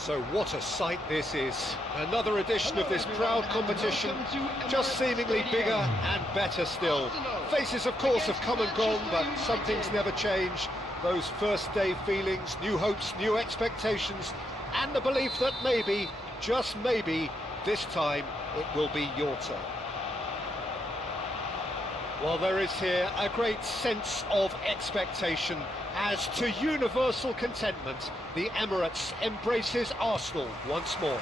So what a sight this is. Another edition of this proud competition, just seemingly bigger and better still. Faces, of course, have come and gone, but some things never change. Those first day feelings, new hopes, new expectations, and the belief that maybe, just maybe, this time it will be your turn. Well, there is here a great sense of expectation. As to universal contentment, the Emirates embraces Arsenal once more.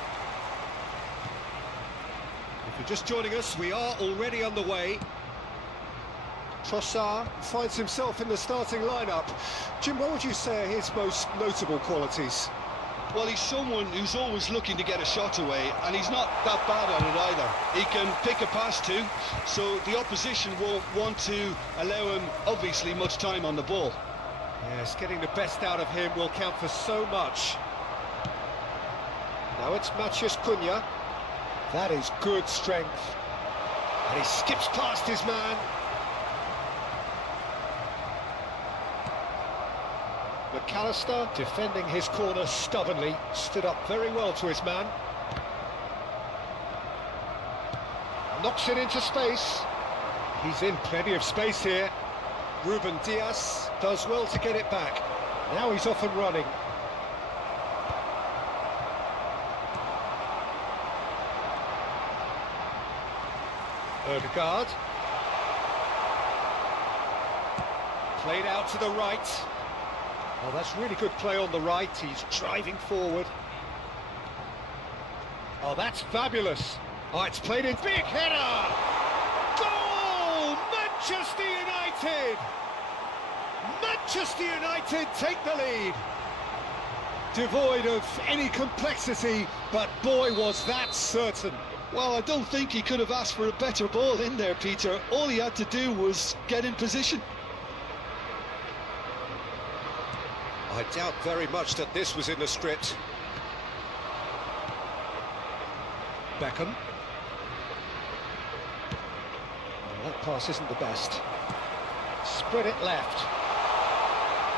If you're just joining us, we are already underway. Trossard finds himself in the starting lineup. Jim, what would you say are his most notable qualities? Well, he's someone who's always looking to get a shot away, and he's not that bad at it either. He can pick a pass too, so the opposition won't want to allow him, obviously, much time on the ball. Yes, getting the best out of him will count for so much. Now it's Matheus Cunha. That is good strength. And he skips past his man. McAllister, defending his corner stubbornly, stood up very well to his man. Knocks it into space. He's in plenty of space here. Ruben Dias does well to get it back. Now he's off and running. Ødegaard. Played out to the right. Oh, that's really good play on the right. He's driving forward. Oh, that's fabulous. Oh, it's played in. Big header! Goal! Manchester United! Manchester United take the lead. Devoid of any complexity, but boy, was that certain. Well, I don't think he could have asked for a better ball in there, Peter. All he had to do was get in position. I doubt very much that this was in the script. Beckham. Well, that pass isn't the best. Spread it left.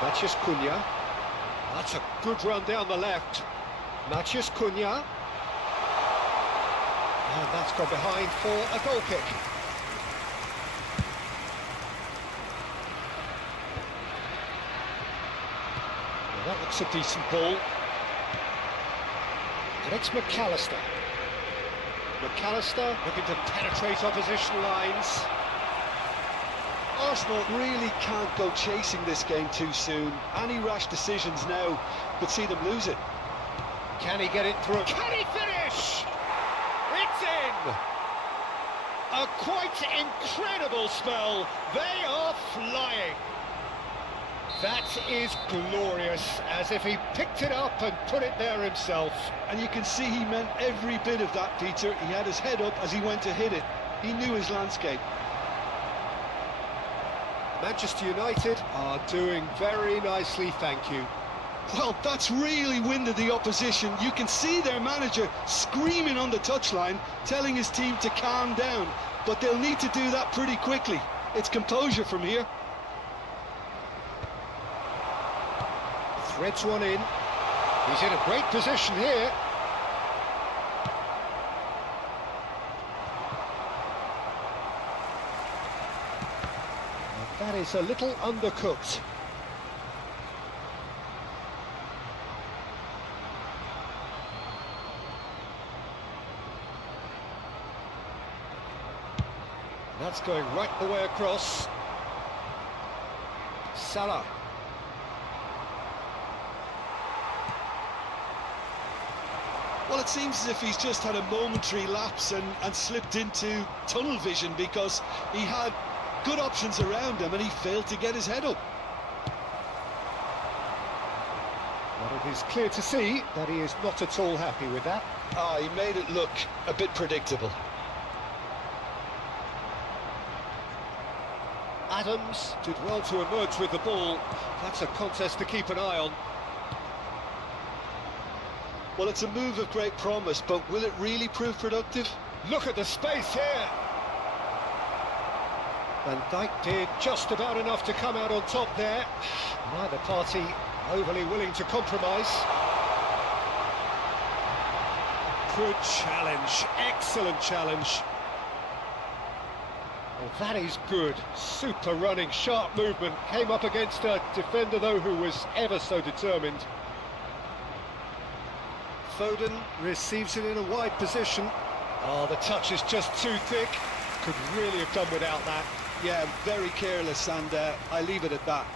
Matheus Cunha. That's a good run down the left. Matheus Cunha. And that's gone behind for a goal kick. Well, that looks a decent ball. And it's McAllister. McAllister looking to penetrate opposition lines. Arsenal really can't go chasing this game too soon. Any rash decisions now could see them lose it. Can he get it through? Can he finish? It's in! A quite incredible spell. They are flying. That is glorious, as if he picked it up and put it there himself. And you can see he meant every bit of that, Peter. He had his head up as he went to hit it. He knew his landscape. Manchester United are doing very nicely, thank you. Well, that's really winded the opposition. You can see their manager screaming on the touchline, telling his team to calm down. But they'll need to do that pretty quickly. It's composure from here. Threads one in. He's in a great position here. That is a little undercooked. That's going right the way across. Salah. Well, it seems as if he's just had a momentary lapse and slipped into tunnel vision, because he had good options around him and he failed to get his head up. But it is clear to see that he is not at all happy with that. He made it look a bit predictable. Adams did well to emerge with the ball. That's a contest to keep an eye on. Well, it's a move of great promise, but will it really prove productive? Look at the space here. Van Dijk did just about enough to come out on top there. Neither party overly willing to compromise. Good challenge, excellent challenge. Well, that is good, super running, sharp movement. Came up against a defender, though, who was ever so determined. Foden receives it in a wide position. Oh, the touch is just too thick. Could really have done without that. Yeah, very careless, and I leave it at that.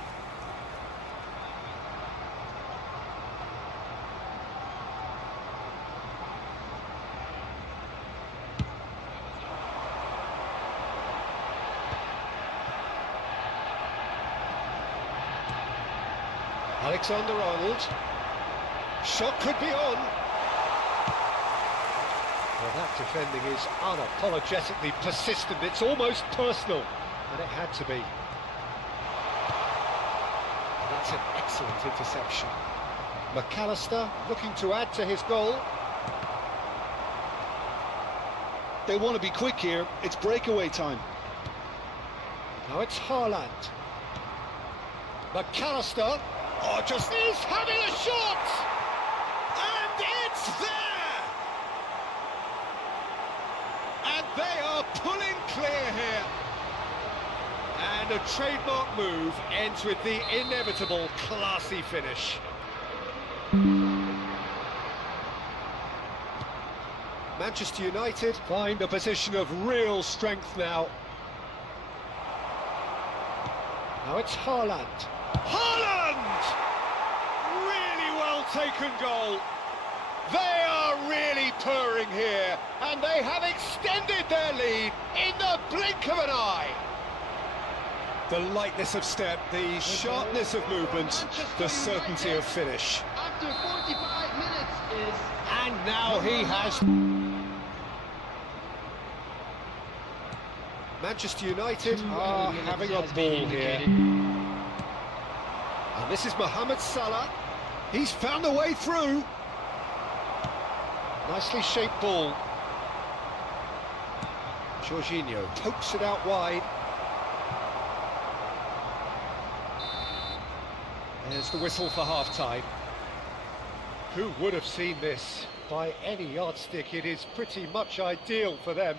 Alexander-Arnold. Shot could be on. Well, that defending is unapologetically persistent. It's almost personal, and it had to be. That's an excellent interception. McAllister looking to add to his goal. They want to be quick here. It's breakaway time. Now it's Haaland. McAllister. Oh, just is having a shot! And it's there! And they are pulling clear here. And a trademark move ends with the inevitable classy finish. Manchester United find a position of real strength now. Now it's Haaland. Haaland! Really well taken goal. They are really purring here, and they have extended their lead in the blink of an eye. The lightness of step, the sharpness of movement, the certainty of finish. After 45 minutes is... And now he has... Manchester United are having a ball here. And this is Mohamed Salah. He's found a way through. Nicely shaped ball. Jorginho pokes it out wide. There's the whistle for half-time. Who would have seen this? By any yardstick, it is pretty much ideal for them.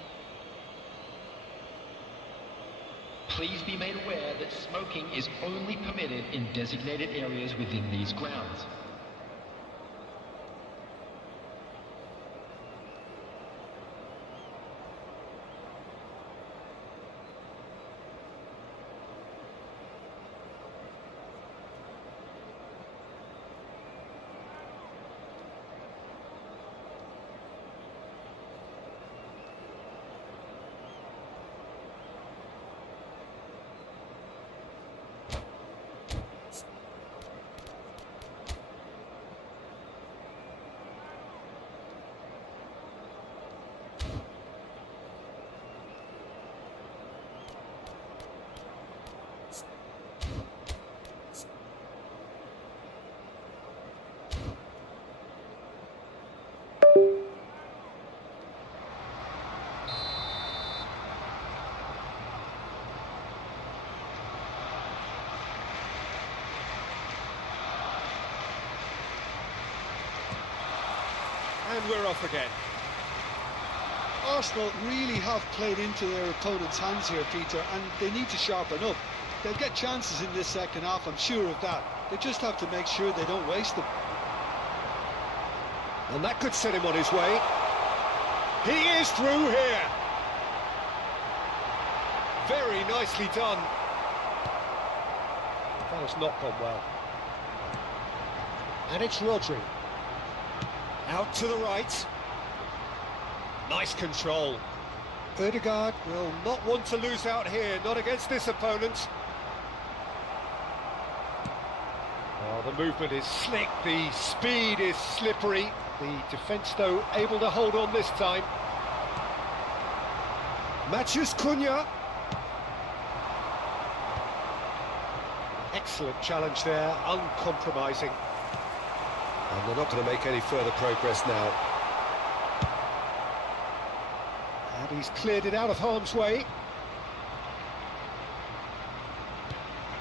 Please be made aware that smoking is only permitted in designated areas within these grounds. And we're off again. Arsenal really have played into their opponent's hands here, Peter, and they need to sharpen up. They'll get chances in this second half, I'm sure of that. They just have to make sure they don't waste them. And that could set him on his way. He is through here. Very nicely done. That has not gone well. And it's Rodri. Out to the right. Nice control. Ødegaard will not want to lose out here, not against this opponent. Oh, the movement is slick, the speed is slippery. The defence, though, able to hold on this time. Matheus Cunha. Excellent challenge there, uncompromising. And they're not going to make any further progress now. And he's cleared it out of harm's way.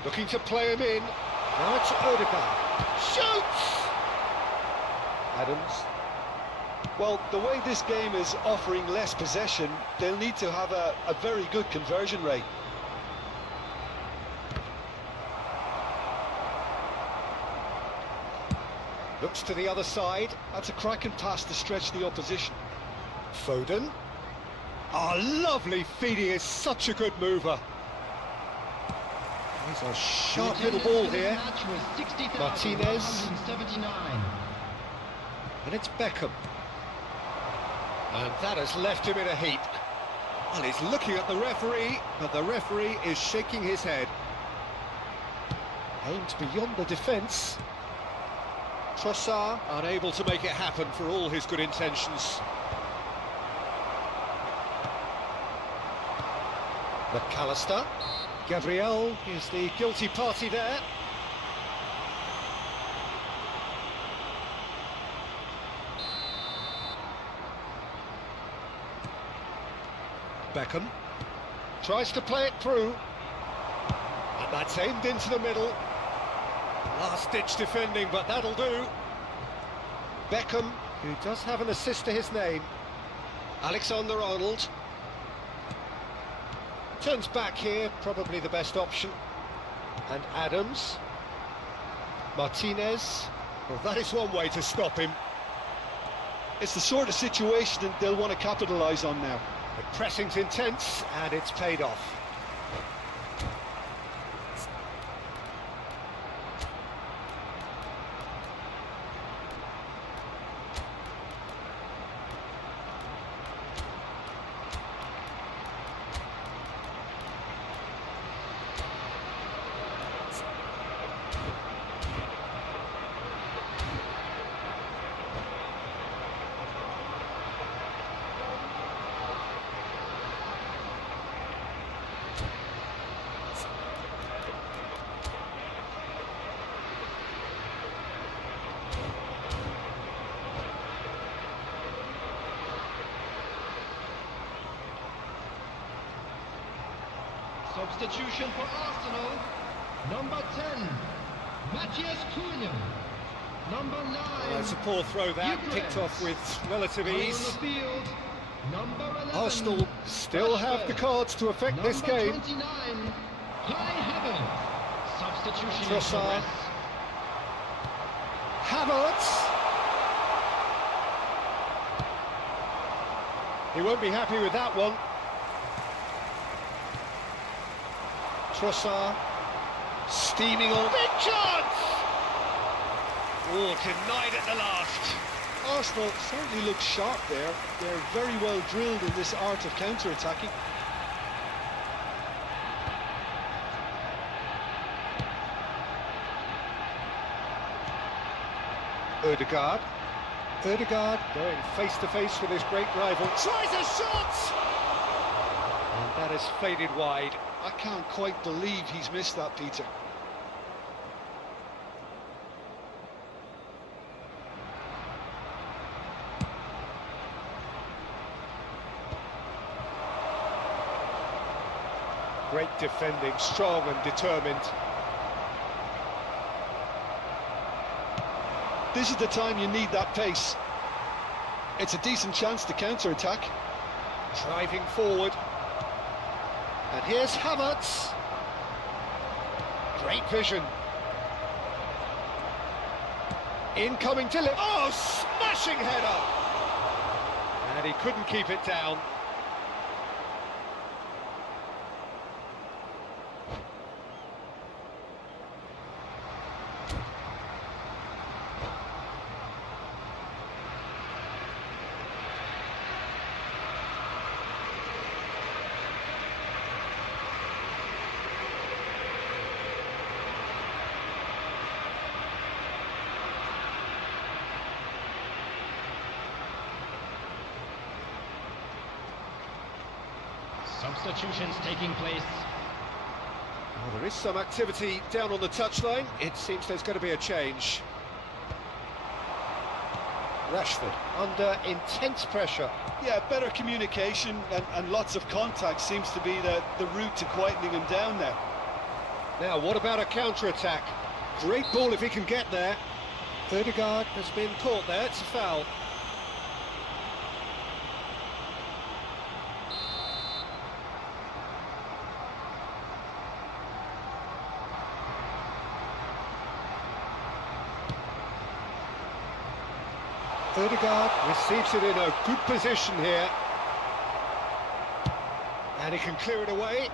Looking to play him in. Now it's Ødegaard. Shoots! Adams. Well, the way this game is offering less possession, they'll need to have a very good conversion rate. Looks to the other side. That's a cracking pass to stretch the opposition. Foden. Ah, lovely feeding, is such a good mover. He's a sharp little ball here. Martinez. And it's Beckham. And that has left him in a heap. Well, he's looking at the referee, but the referee is shaking his head. Aimed beyond the defence. Trossard unable to make it happen for all his good intentions. McAllister. Gabriel is the guilty party there. Beckham tries to play it through, and that's aimed into the middle. Last-ditch defending, but that'll do. Beckham, who does have an assist to his name. Alexander-Arnold turns back here, probably the best option. And Adams. Martinez. Well, that is one way to stop him. It's the sort of situation that they'll want to capitalise on now. The pressing's intense, and it's paid off. Substitution for Arsenal, number 10, Matthias Cunha. Number 9, That's a poor throw that, picked off with relative ease. Field, number 11, Arsenal still have the cards to affect this game. 29, Kai Havertz. Substitution in Trossard. progress. Havertz. He won't be happy with that one. Trossard, steaming on. Big chance! Oh, denied at the last. Arsenal certainly look sharp there. They're very well drilled in this art of counter-attacking. Ødegaard. Ødegaard going face-to-face with his great rival. Tries a shot! And that has faded wide. I can't quite believe he's missed that, Peter. Great defending, strong and determined. This is the time you need that pace. It's a decent chance to counter-attack. Driving forward. And here's Havertz. Great vision. Incoming to lift. Oh, smashing header! And he couldn't keep it down. Substitutions taking place. Well, there is some activity down on the touchline. It seems there's going to be a change. Rashford under intense pressure. Yeah, better communication and lots of contact seems to be the route to quietening him down now. Now, what about a counter-attack? Great ball if he can get there. Ødegaard has been caught there, it's a foul. Odegaard receives it in a good position here. And he can clear it away.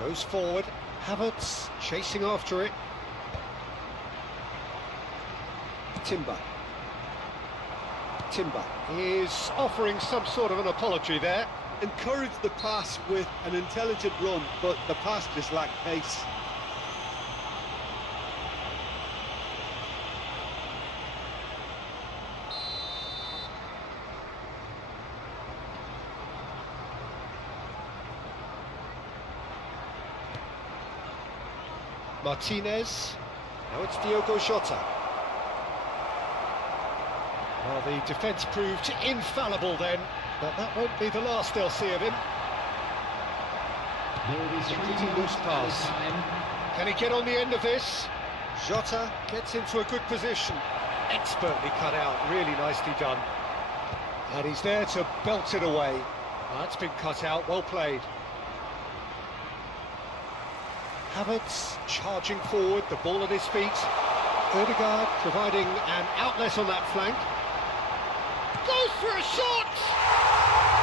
Goes forward. Havertz chasing after it. Timber is offering some sort of an apology there. Encourage the pass with an intelligent run, but the pass just lacked pace. Martinez. Now it's Diogo Jota. Well, the defence proved infallible then, but that won't be the last they'll see of him. Pretty loose pass. Can he get on the end of this? Jota gets into a good position. Expertly cut out, really nicely done. And he's there to belt it away. That's been cut out, well played. Havertz charging forward, the ball at his feet. Odegaard providing an outlet on that flank. Goes for a shot!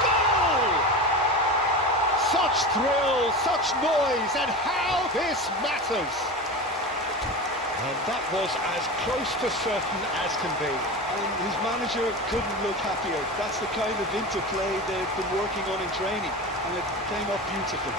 Goal! Such thrill, such noise, and how this matters! And that was as close to certain as can be. And his manager couldn't look happier. That's the kind of interplay they've been working on in training, and it came off beautifully.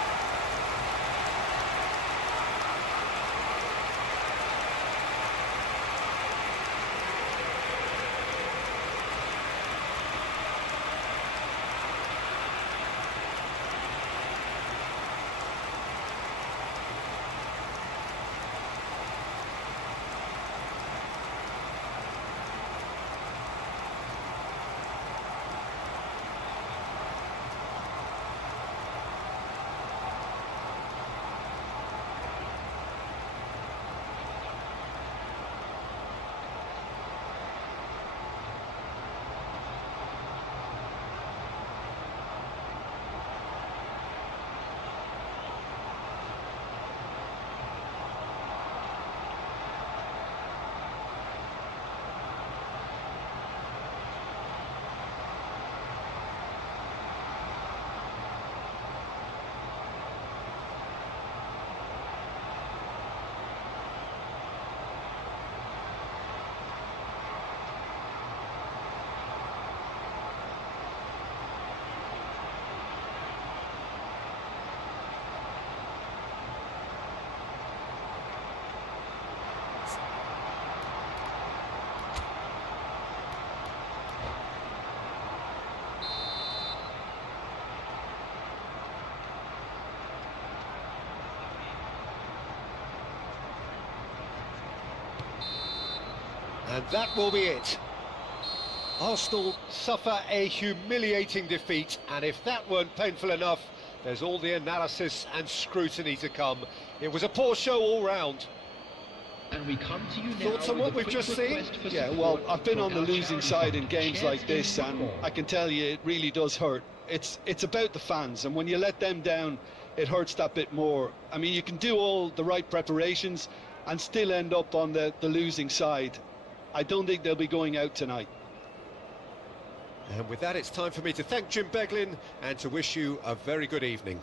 And that will be it. Arsenal suffer a humiliating defeat, and if that weren't painful enough, there's all the analysis and scrutiny to come. It was a poor show all round. And we come to you now. Thoughts on what we've just seen? Yeah, well, I've been on the losing side in games like this, and I can tell you it really does hurt. It's about the fans, and when you let them down, it hurts that bit more. I mean, you can do all the right preparations and still end up on the losing side. I don't think they'll be going out tonight. And with that, it's time for me to thank Jim Beglin and to wish you a very good evening.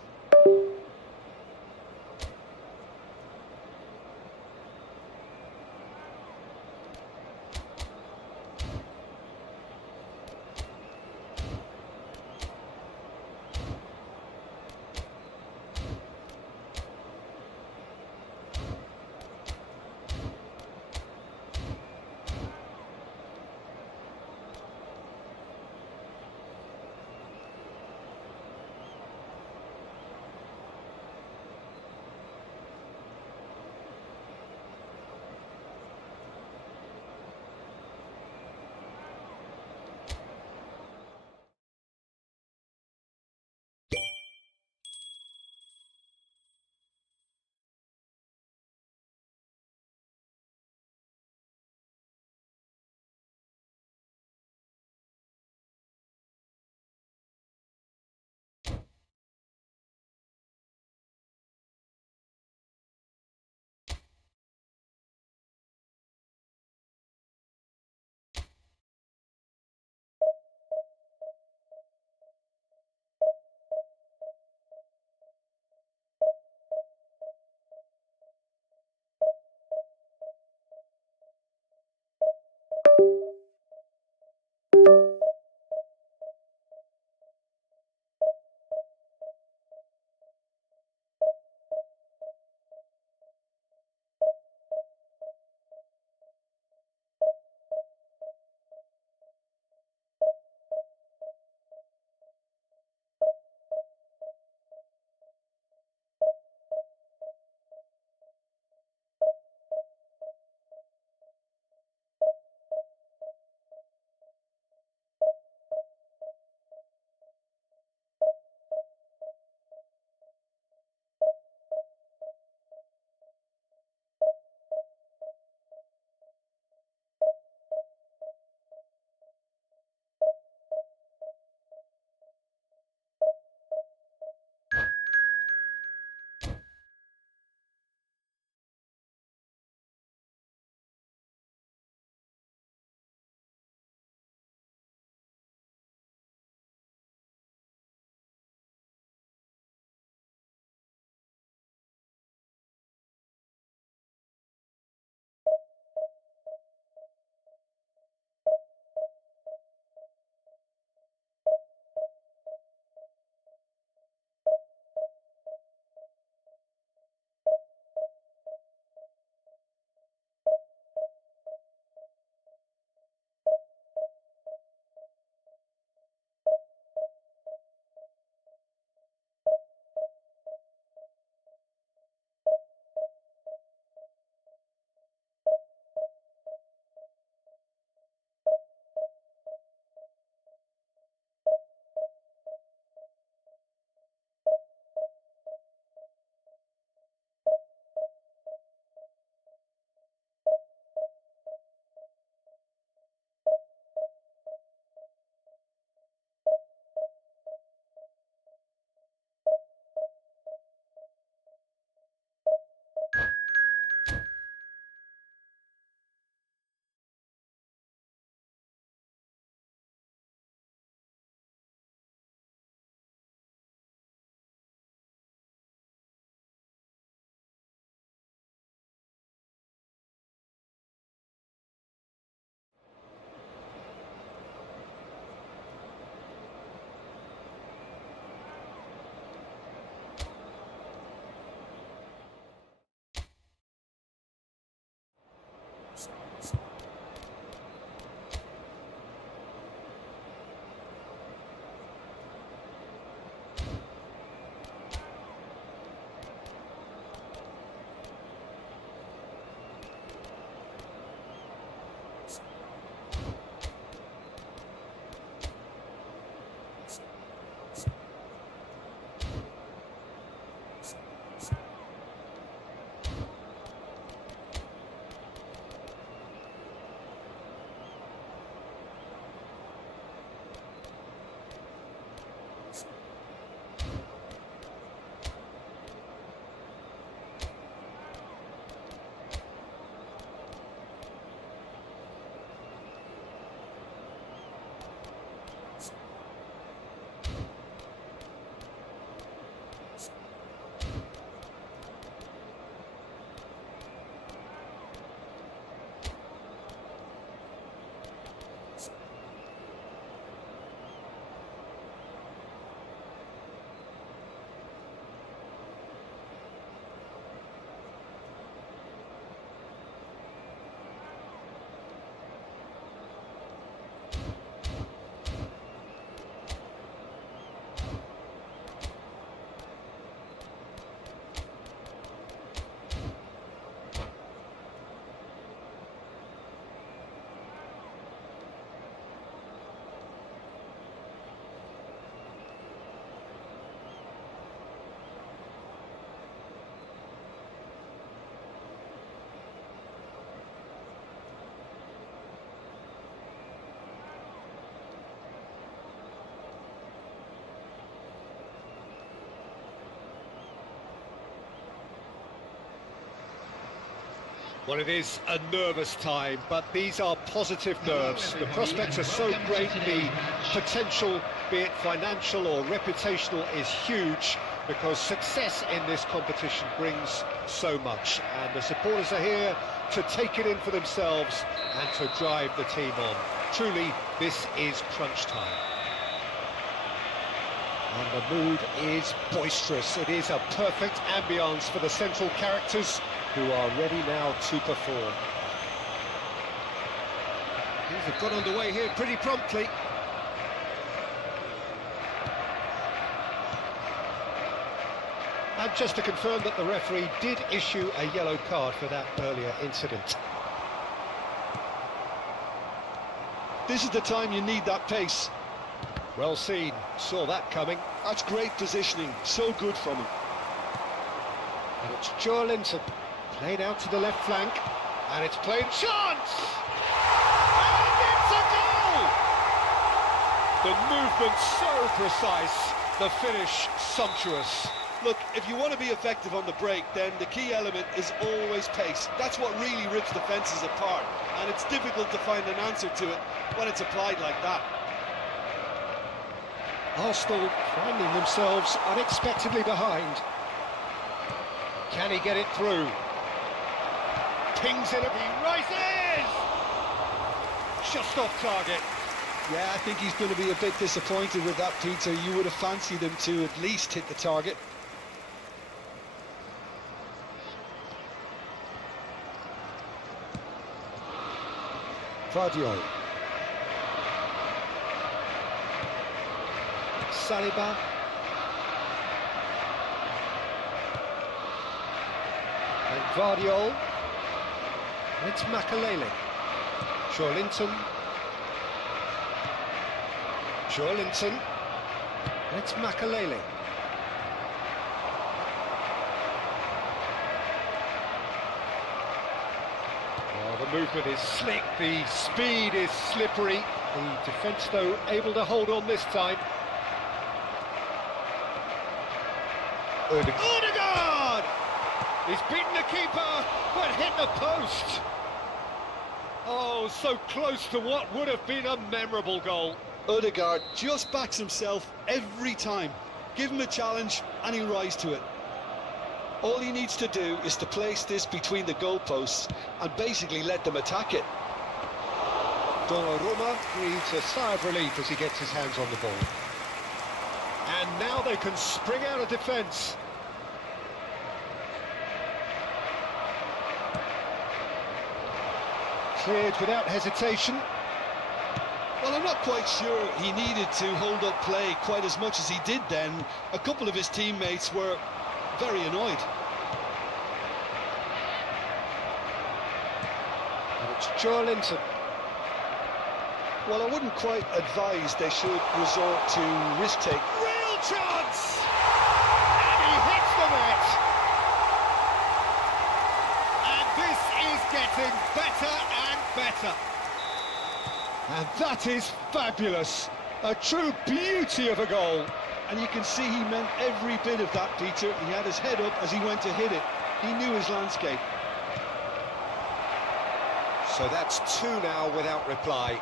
Well, it is a nervous time, but these are positive nerves. The prospects are so great, the potential, be it financial or reputational, is huge, because success in this competition brings so much. And the supporters are here to take it in for themselves and to drive the team on. Truly, this is crunch time. And the mood is boisterous. It is a perfect ambience for the central characters, who are ready now to perform. Things have got underway here pretty promptly. And just to confirm that the referee did issue a yellow card for that earlier incident. This is the time you need that pace. Well seen, saw that coming. That's great positioning, so good from him. And it's Joelinton. Played out to the left flank, and it's played chance! And it's a goal! The movement so precise, the finish sumptuous. Look, if you want to be effective on the break, then the key element is always pace. That's what really rips defences apart, and it's difficult to find an answer to it when it's applied like that. Arsenal finding themselves unexpectedly behind. Can he get it through? Pings it, he rises! Just off target. Yeah, I think he's going to be a bit disappointed with that, Peter. You would have fancied him to at least hit the target. Vardiol. Saliba. And Vardiol. And it's Makalele. Joelinton. Joelinton. And it's Makalele. Well, the movement is slick, the speed is slippery. The defence, though, able to hold on this time. Odegaard! He's beaten the keeper, but hit the post. Oh, so close to what would have been a memorable goal. Odegaard just backs himself every time. Give him a challenge and he'll rise to it. All he needs to do is to place this between the goalposts and basically let them attack it. Donnarumma breathes a sigh of relief as he gets his hands on the ball. And now they can spring out of defence. Cleared without hesitation. Well, I'm not quite sure he needed to hold up play quite as much as he did then. A couple of his teammates were very annoyed. And it's Joelinton. Well, I wouldn't quite advise they should resort to risk-taking. Real chance! And he hits the net! And this is getting better and better. And that is fabulous. A true beauty of a goal. And you can see he meant every bit of that, Peter. He had his head up as he went to hit it. He knew his landscape. So that's two now without reply.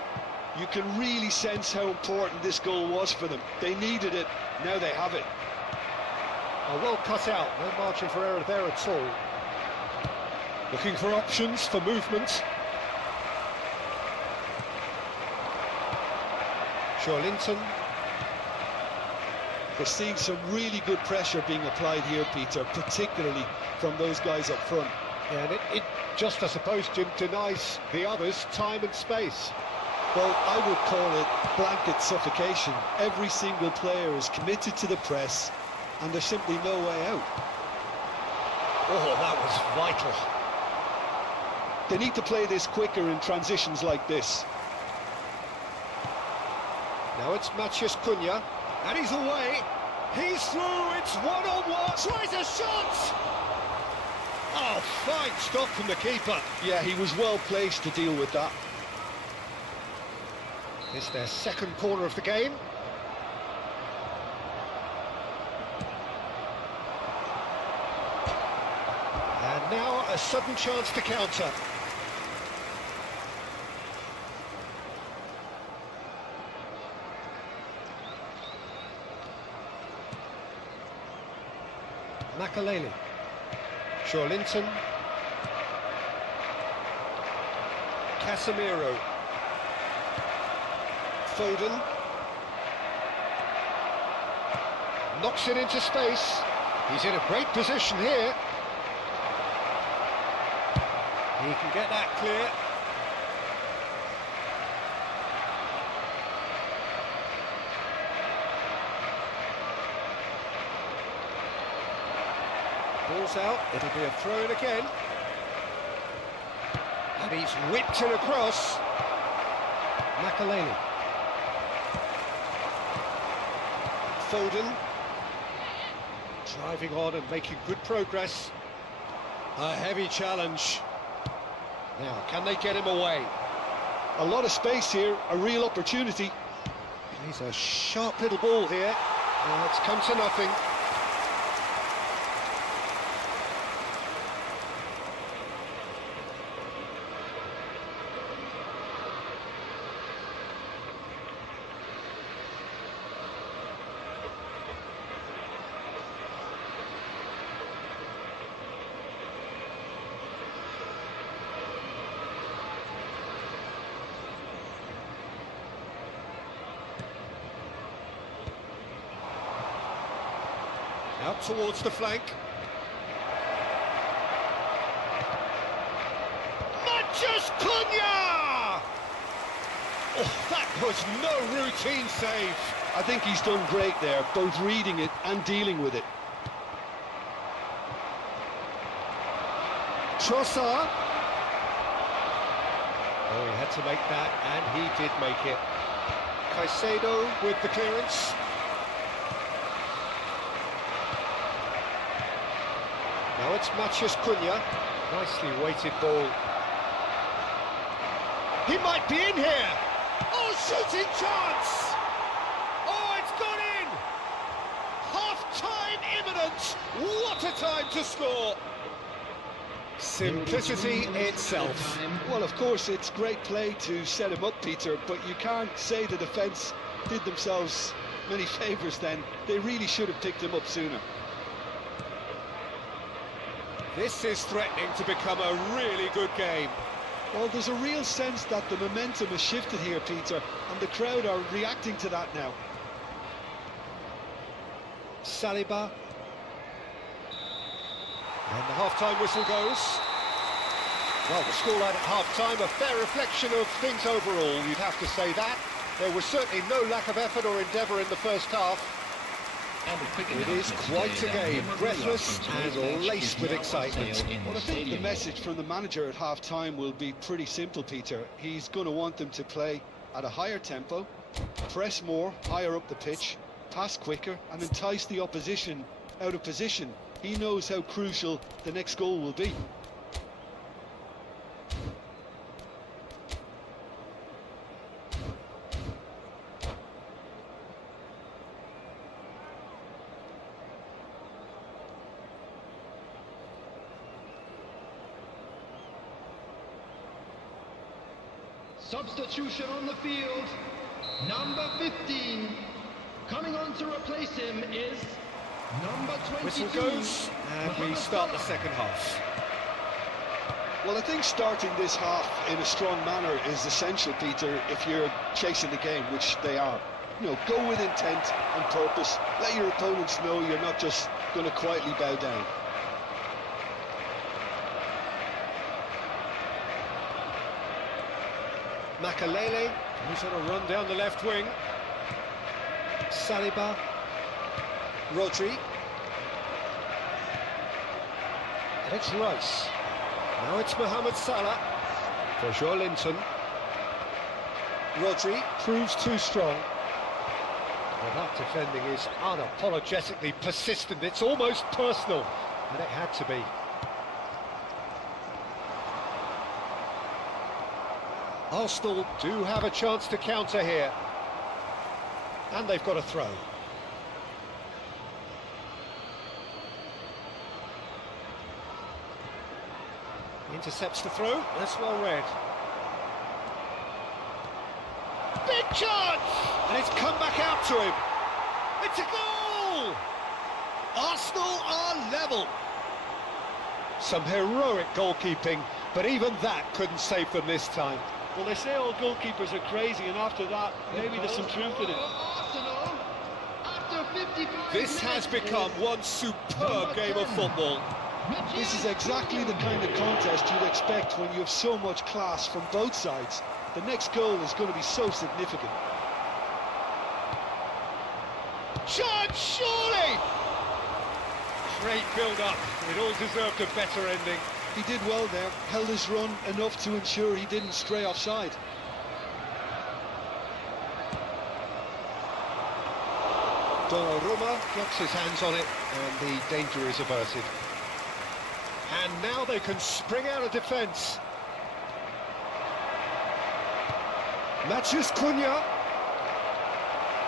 You can really sense how important this goal was for them. They needed it, now they have it. Oh, well cut out, no margin for error there at all. Looking for options for movement. Joelinton. We're seeing some really good pressure being applied here, Peter, particularly from those guys up front. Yeah, and it just, I suppose, Jim, denies the others time and space. Well, I would call it blanket suffocation. Every single player is committed to the press, and there's simply no way out. Oh, that was vital. They need to play this quicker in transitions like this. Now it's Matheus Cunha, and he's away. He's through, it's one-on-one, tries a shot! Oh, fine stop from the keeper. Yeah, he was well placed to deal with that. It's their second corner of the game. And now a sudden chance to counter. Makaleli. Linton. Casemiro. Foden. Knocks it into space. He's in a great position here. He can get that clear. Ball's out, it'll be a throw-in again. And he's whipped it across. Makaleli. Foden. Driving on and making good progress. A heavy challenge. Now, can they get him away? A lot of space here, a real opportunity. He's a sharp little ball here. It's come to nothing. Out towards the flank. Manchus Cunha! Oh, that was no routine save. I think he's done great there, both reading it and dealing with it. Trossard. Oh, he had to make that, and he did make it. Caicedo with the clearance. Now it's Manchus Cunha. Nicely weighted ball. He might be in here. Oh, shooting chance! Oh, it's gone in! Half-time imminent! What a time to score! Simplicity itself. Well, of course, it's great play to set him up, Peter, but you can't say the defence did themselves many favours then. They really should have picked him up sooner. This is threatening to become a really good game. Well, there's a real sense that the momentum has shifted here, Peter, and the crowd are reacting to that now. Saliba. And the half-time whistle goes. Well, the scoreline at half-time, a fair reflection of things overall, you'd have to say that. There was certainly no lack of effort or endeavour in the first half. It is quite a game, breathless and laced with excitement. Well, I think the message from the manager at half-time will be pretty simple, Peter. He's going to want them to play at a higher tempo, press more, higher up the pitch, pass quicker and entice the opposition out of position. He knows how crucial the next goal will be. Substitution on the field, number 15. Coming on to replace him is number 22. Whistle goes, and we start the second half. Well, I think starting this half in a strong manner is essential, Peter, if you're chasing the game, which they are. You know, go with intent and purpose. Let your opponents know you're not just going to quietly bow down. Makaleli, he's on a run down the left wing. Saliba. Rodri. And it's Rice. Now it's Mohamed Salah. For Linton. Rodri proves too strong. Well, that defending is unapologetically persistent. It's almost personal, and it had to be. Arsenal do have a chance to counter here. And they've got a throw. Intercepts the throw, that's well read. Big chance! And it's come back out to him. It's a goal! Arsenal are level. Some heroic goalkeeping, but even that couldn't save them this time. Well, they say all goalkeepers are crazy, and after that, maybe there's some truth in it. Arsenal, after 55 This has become one superb game of football. This is exactly the kind of contest you'd expect when you have so much class from both sides. The next goal is going to be so significant. Chance, surely! Great build-up. It all deserved a better ending. He did well there, held his run enough to ensure he didn't stray offside. Donnarumma gets his hands on it, and the danger is averted. And now they can spring out of defence. Matheus Cunha.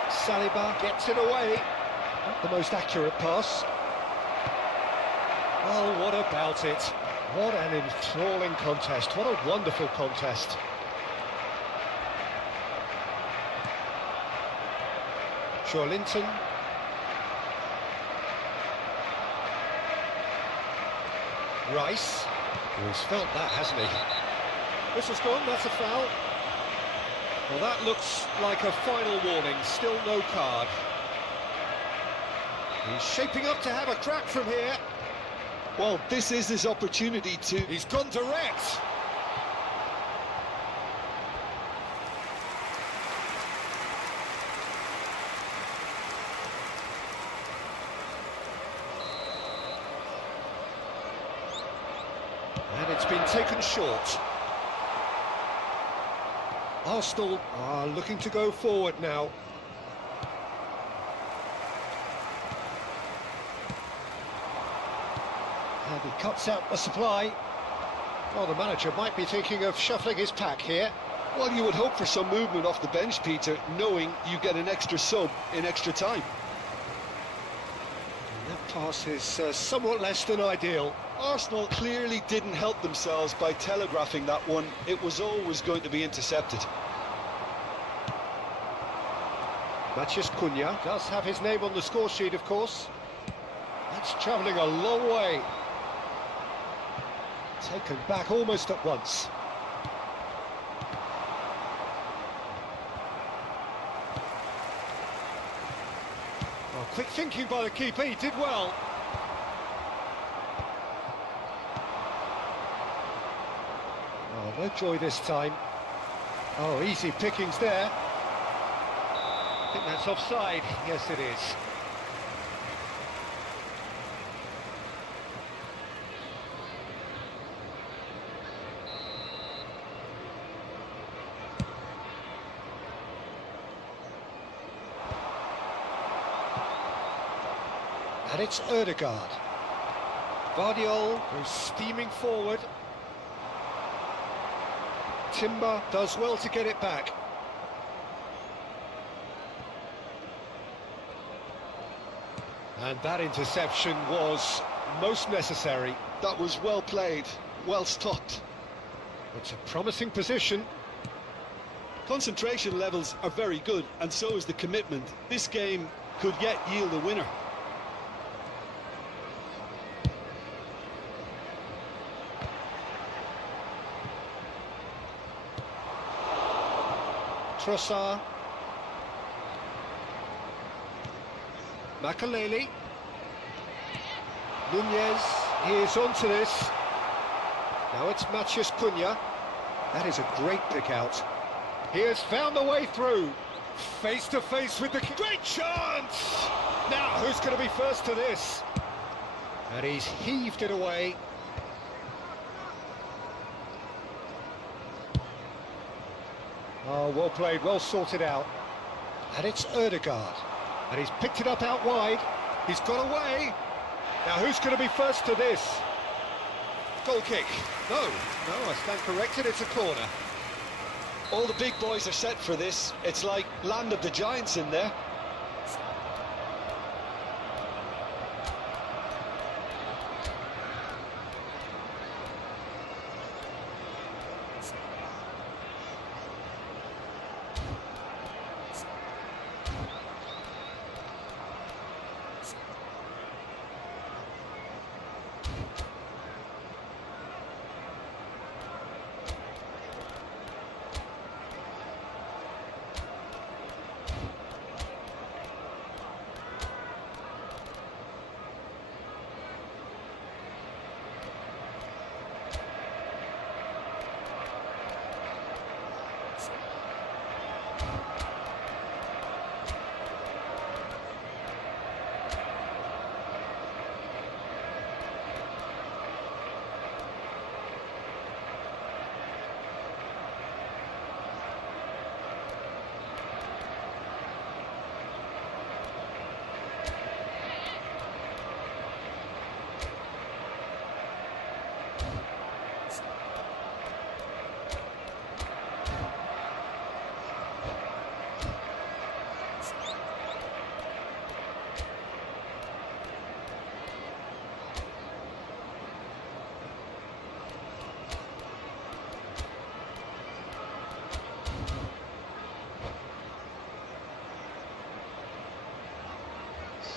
Saliba gets it away. Not the most accurate pass. Oh, what about it? What an enthralling contest. What a wonderful contest. Linton. Rice. Oh, he's felt that, hasn't he? Whistle's gone, that's a foul. Well, that looks like a final warning, still no card. He's shaping up to have a crack from here. Well, this is his opportunity to... He's gone direct. And it's been taken short. Arsenal are looking to go forward now. And he cuts out the supply. Well, the manager might be thinking of shuffling his pack here. Well, you would hope for some movement off the bench, Peter, knowing you get an extra sub in extra time. And that pass is somewhat less than ideal. Arsenal clearly didn't help themselves by telegraphing that one. It was always going to be intercepted. Matheus Cunha does have his name on the score sheet, of course. That's travelling a long way. Taken back almost at once. Well, quick thinking by the keeper, he did well. Oh, no joy this time. Oh, easy pickings there. I think that's offside. Yes, it is. And it's Ødegaard. Guardiola goes steaming forward. Timber does well to get it back. And that interception was most necessary. That was well played, well stopped. It's a promising position. Concentration levels are very good, and so is the commitment. This game could yet yield a winner. Trossard. Makaleli. Nunez, he is onto this. Now it's Matheus Cunha. That is a great pick out. He has found the way through. Face to face with the... Great chance! Now, who's going to be first to this? And he's heaved it away. Oh, well played, well sorted out. And it's Ødegaard. And he's picked it up out wide. He's got away. Now, who's going to be first to this? Goal kick. No, I stand corrected, it's a corner. All the big boys are set for this. It's like land of the giants in there.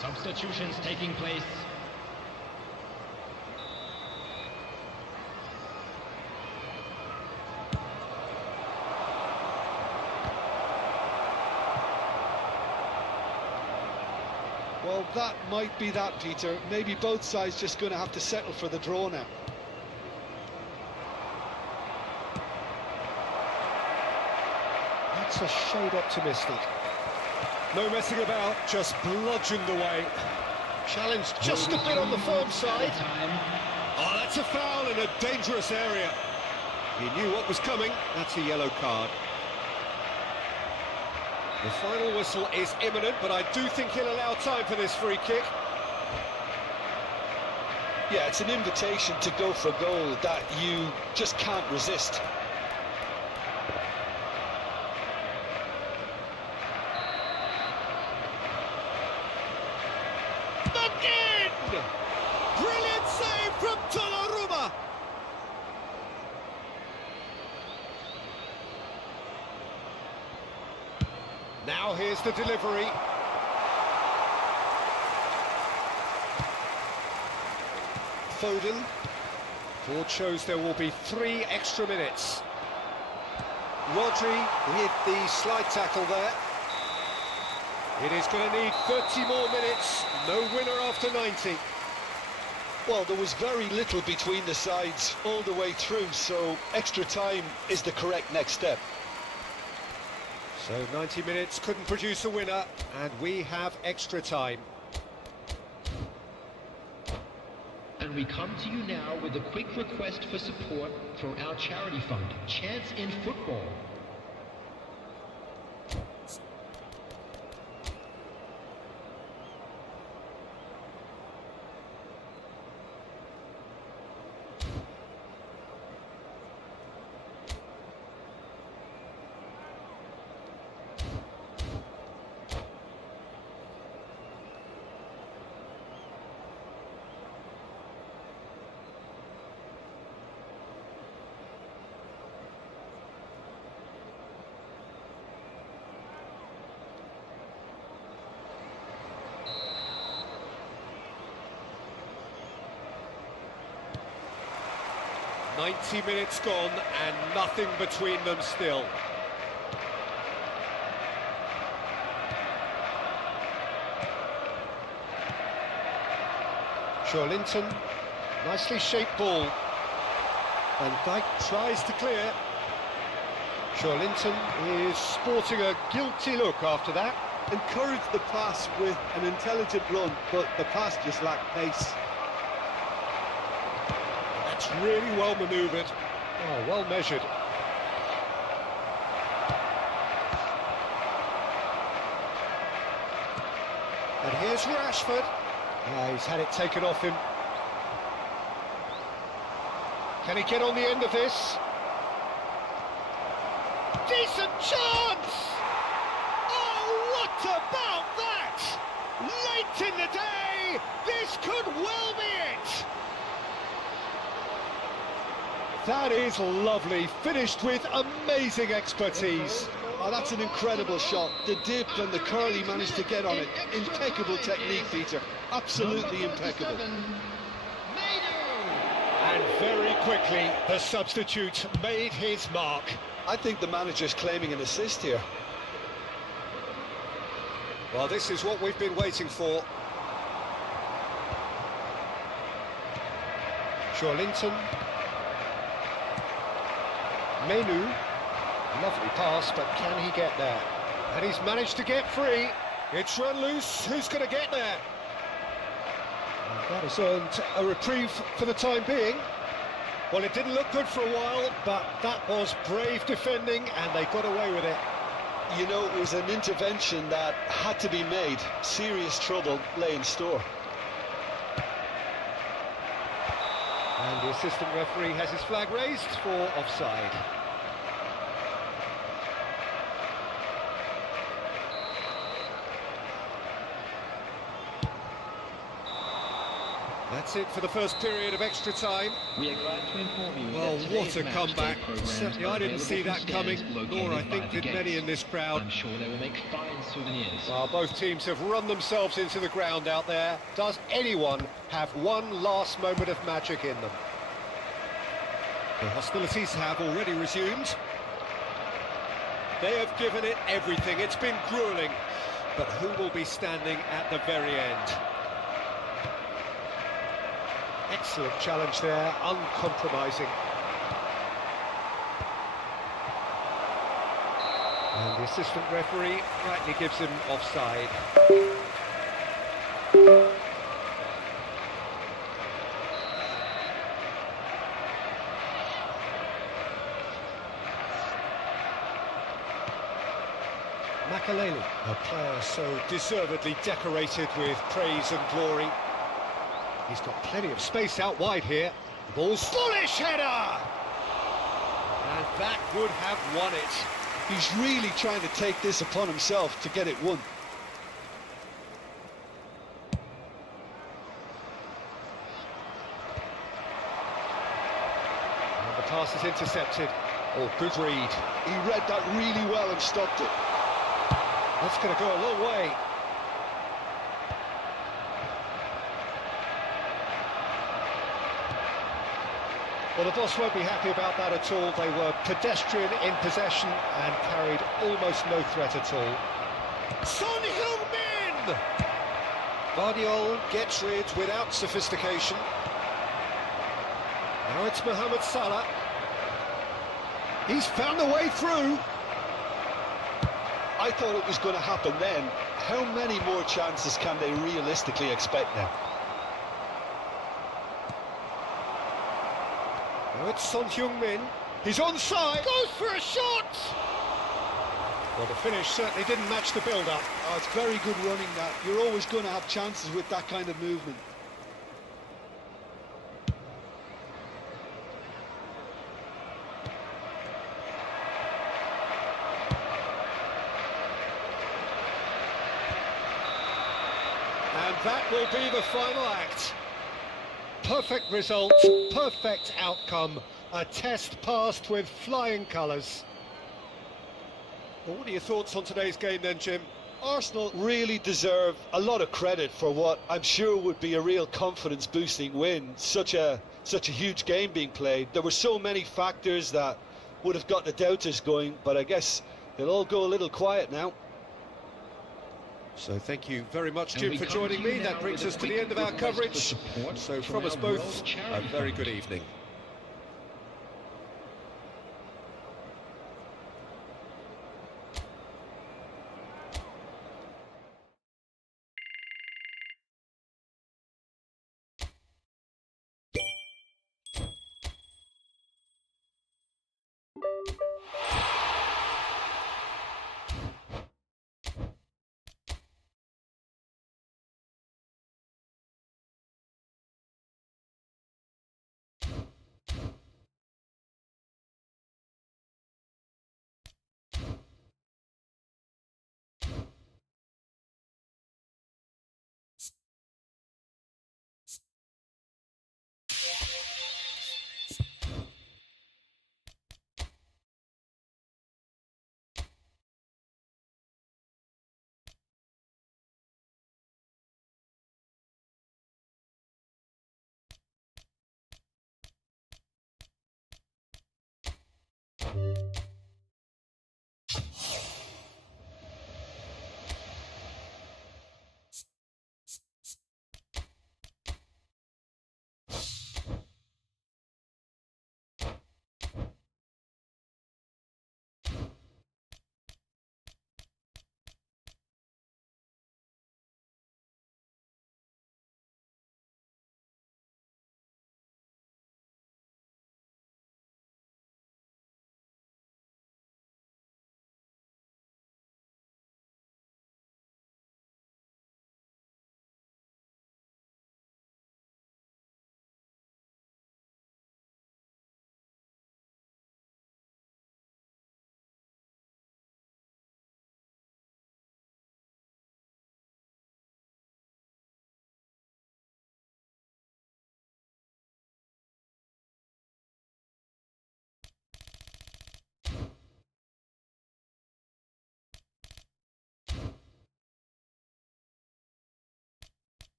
Substitutions taking place. Well, that might be that, Peter. Maybe both sides just going to have to settle for the draw now. That's a shade optimistic. No messing about, just bludgeoned away. Challenged just a bit on the firm side. Oh, that's a foul in a dangerous area. He knew what was coming. That's a yellow card. The final whistle is imminent, but I do think he'll allow time for this free kick. Yeah, it's an invitation to go for a goal that you just can't resist. Again! Brilliant save from Donnarumma! Now here's the delivery. Foden. Ford shows there will be 3 extra minutes. Rodri hit the slide tackle there. It is going to need 30 more minutes. No winner after 90. Well, there was very little between the sides all the way through, so extra time is the correct next step. So 90 minutes couldn't produce a winner, and we have extra time. And we come to you now with a quick request for support for our charity fund, Chance in Football. "90 minutes gone and nothing between them still." Linton, nicely shaped ball. Van Dijk tries to clear. Linton is sporting a guilty look after that. Encouraged the pass with an intelligent run, but the pass just lacked pace. That's really well manoeuvred. Oh, well measured. And here's Rashford. He's had it taken off him. Can he get on the end of this? Decent chance! Oh, what about that? Late in the day, this could well be it. That is lovely, finished with amazing expertise. Oh, that's an incredible shot. The dip and the curl he managed to get on it. Impeccable technique, Peter. Absolutely impeccable. And very quickly, the substitute made his mark. I think the manager's claiming an assist here. Well, this is what we've been waiting for. Linton. Menu. Lovely pass, but can he get there? And he's managed to get free. It's run loose. Who's going to get there? And that has earned a reprieve for the time being. Well, it didn't look good for a while, but that was brave defending, and they got away with it. You know, it was an intervention that had to be made. Serious trouble lay in store. And the assistant referee has his flag raised for offside. That's it for the first period of extra time. We are glad to inform you Well, that what today's a match comeback. day programs Certainly are I didn't see available that from coming, stands nor located I think by the did many gates. in this crowd. I'm sure they will make fine souvenirs. Well, both teams have run themselves into the ground out there. Does anyone have one last moment of magic in them? The hostilities have already resumed. They have given it everything. It's been gruelling. But who will be standing at the very end? Excellent challenge there, uncompromising. And the assistant referee rightly gives him offside. Makaleli, a player so deservedly decorated with praise and glory. He's got plenty of space out wide here. The ball's foolish header! And that would have won it. He's really trying to take this upon himself to get it won. And the pass is intercepted. Oh, good read. He read that really well and stopped it. That's going to go a long way. Well, the boss won't be happy about that at all. They were pedestrian in possession and carried almost no threat at all. Son Heung-min! Guardiola gets rid without sophistication. Now it's Mohamed Salah. He's found a way through. I thought it was going to happen then. How many more chances can they realistically expect now? Now it's Son Heung-min. He's onside. Goes for a shot! Well, the finish certainly didn't match the build-up. Oh, it's very good running that. You're always going to have chances with that kind of movement. And that will be the final act. Perfect result, perfect outcome. A test passed with flying colours. Well, what are your thoughts on today's game then, Jim? Arsenal really deserve a lot of credit for what I'm sure would be a real confidence-boosting win. Such a huge game being played. There were so many factors that would have got the doubters going, but I guess they'll all go a little quiet now. So thank you very much, Jim, for joining me. That brings us to the end of our coverage. So from us both, a very good evening.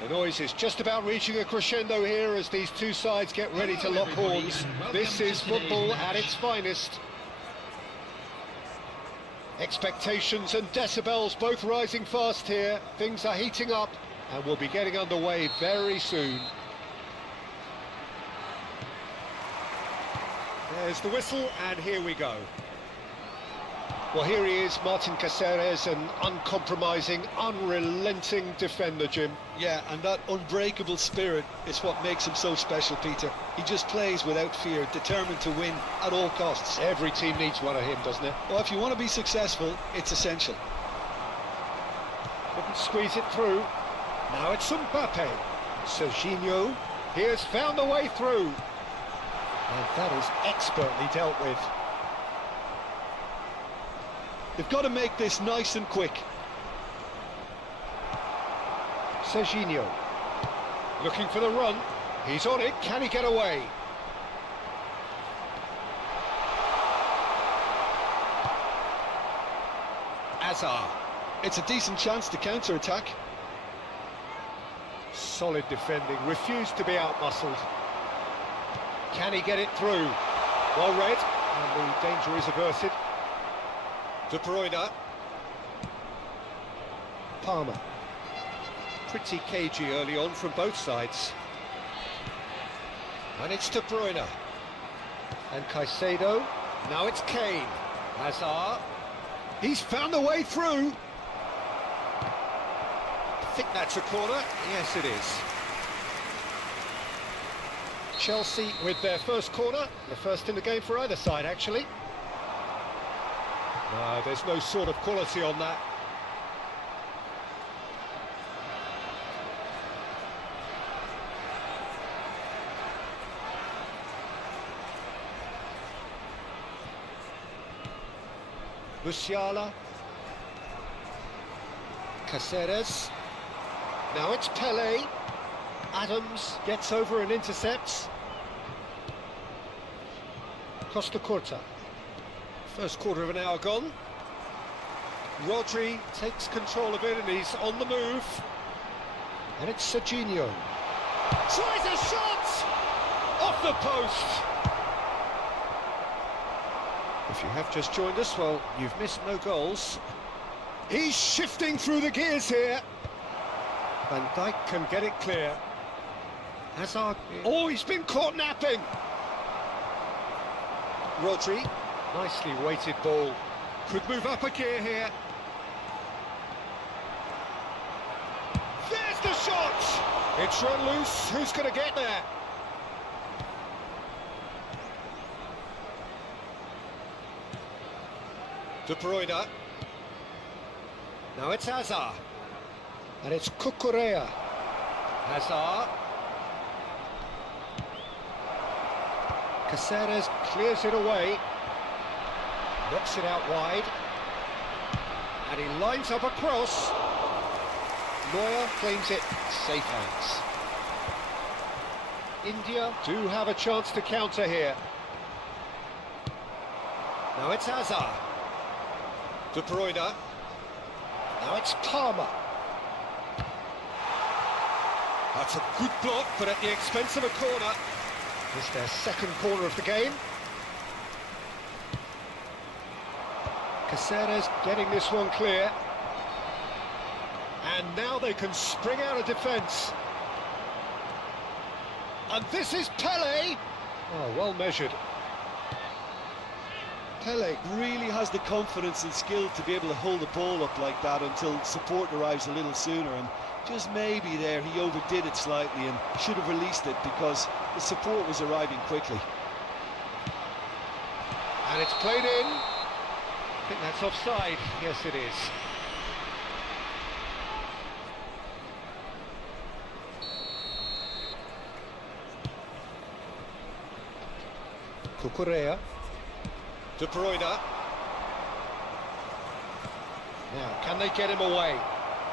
The noise is just about reaching a crescendo here as these two sides get ready to lock horns. This is football at its finest. Expectations and decibels both rising fast here. Things are heating up and we'll be getting underway very soon. There's the whistle and here we go. Well, here he is, Martin Caceres, an uncompromising, unrelenting defender, Jim. Yeah, and that unbreakable spirit is what makes him so special, Peter. He just plays without fear, determined to win at all costs. Every team needs one of him, doesn't it? Well, if you want to be successful, it's essential. Couldn't squeeze it through. Now it's Mbappe. Serginho, he has found the way through. And that is expertly dealt with. They've got to make this nice and quick. Serginho, looking for the run. He's on it, can he get away? Hazard. It's a decent chance to counter-attack. Solid defending, refused to be outmuscled. Can he get it through? Well read, and the danger is averted. De Bruyne. Palmer. Pretty cagey early on from both sides. And it's De Bruyne. And Caicedo. Now it's Kane. Hazard. He's found the way through. I think that's a corner. Yes, it is. Chelsea with their first corner. The first in the game for either side, actually. No, there's no sort of quality on that. Musiala. Caceres. Now it's Pele. Adams gets over and intercepts. Costa Curta. First quarter of an hour gone. Rodri takes control of it and he's on the move. And it's Serginho. Tries a shot! Off the post! If you have just joined us, well, you've missed no goals. He's shifting through the gears here. Van Dijk can get it clear. Hazard. Oh, he's been caught napping. Rodri. Nicely weighted ball. Could move up a gear here. There's the shot! It's run loose. Who's going to get there? De Bruyne. Now it's Hazard. And it's Cucurella. Hazard. Caceres clears it away. Knocks it out wide. And he lines up a cross. Neuer claims it. Safe hands. India do have a chance to counter here. Now it's Hazard. De Bruyne. Now it's Palmer. That's a good block, but at the expense of a corner. It's their second corner of the game. Caceres getting this one clear. And now they can spring out of defence. And this is Pele. Oh, well measured. Pele really has the confidence and skill to be able to hold the ball up like that until support arrives a little sooner, and just maybe there he overdid it slightly and should have released it because the support was arriving quickly. And it's played in. I think that's offside. Yes, it is. Cucurella. De Bruyne. Now, can they get him away?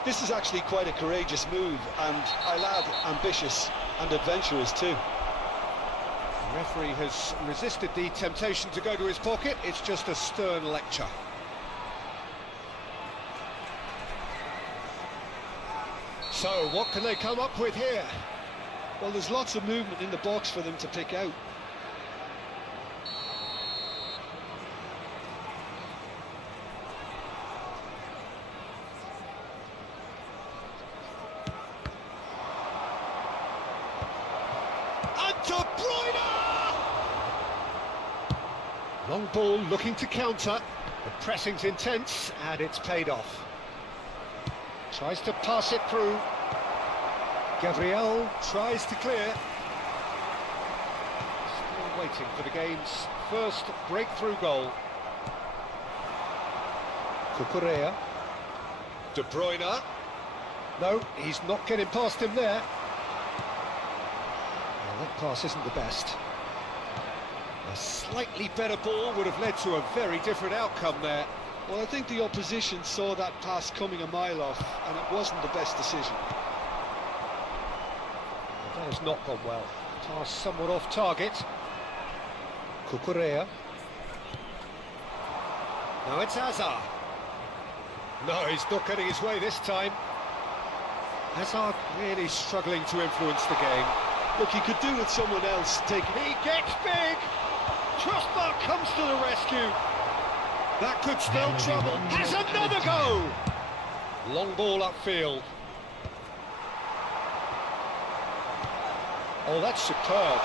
This is actually quite a courageous move, and I'll add ambitious and adventurous too. The referee has resisted the temptation to go to his pocket. It's just a stern lecture. So, what can they come up with here? Well, there's lots of movement in the box for them to pick out. De Bruyne! Long ball looking to counter. The pressing's intense and it's paid off. Tries to pass it through. Gabriel tries to clear. Still waiting for the game's first breakthrough goal. Cucurella. De Bruyne. No, he's not getting past him there. Well, that pass isn't the best. A slightly better ball would have led to a very different outcome there. Well, I think the opposition saw that pass coming a mile off, and it wasn't the best decision. Well, that has not gone well. Pass somewhat off target. Cucurella. Now it's Hazard. No, he's not getting his way this time. Hazard really struggling to influence the game. Look, he could do with someone else taking... He gets big! Crossbar comes to the rescue. That could spell trouble. Has another go! Long ball upfield. Oh, that's superb.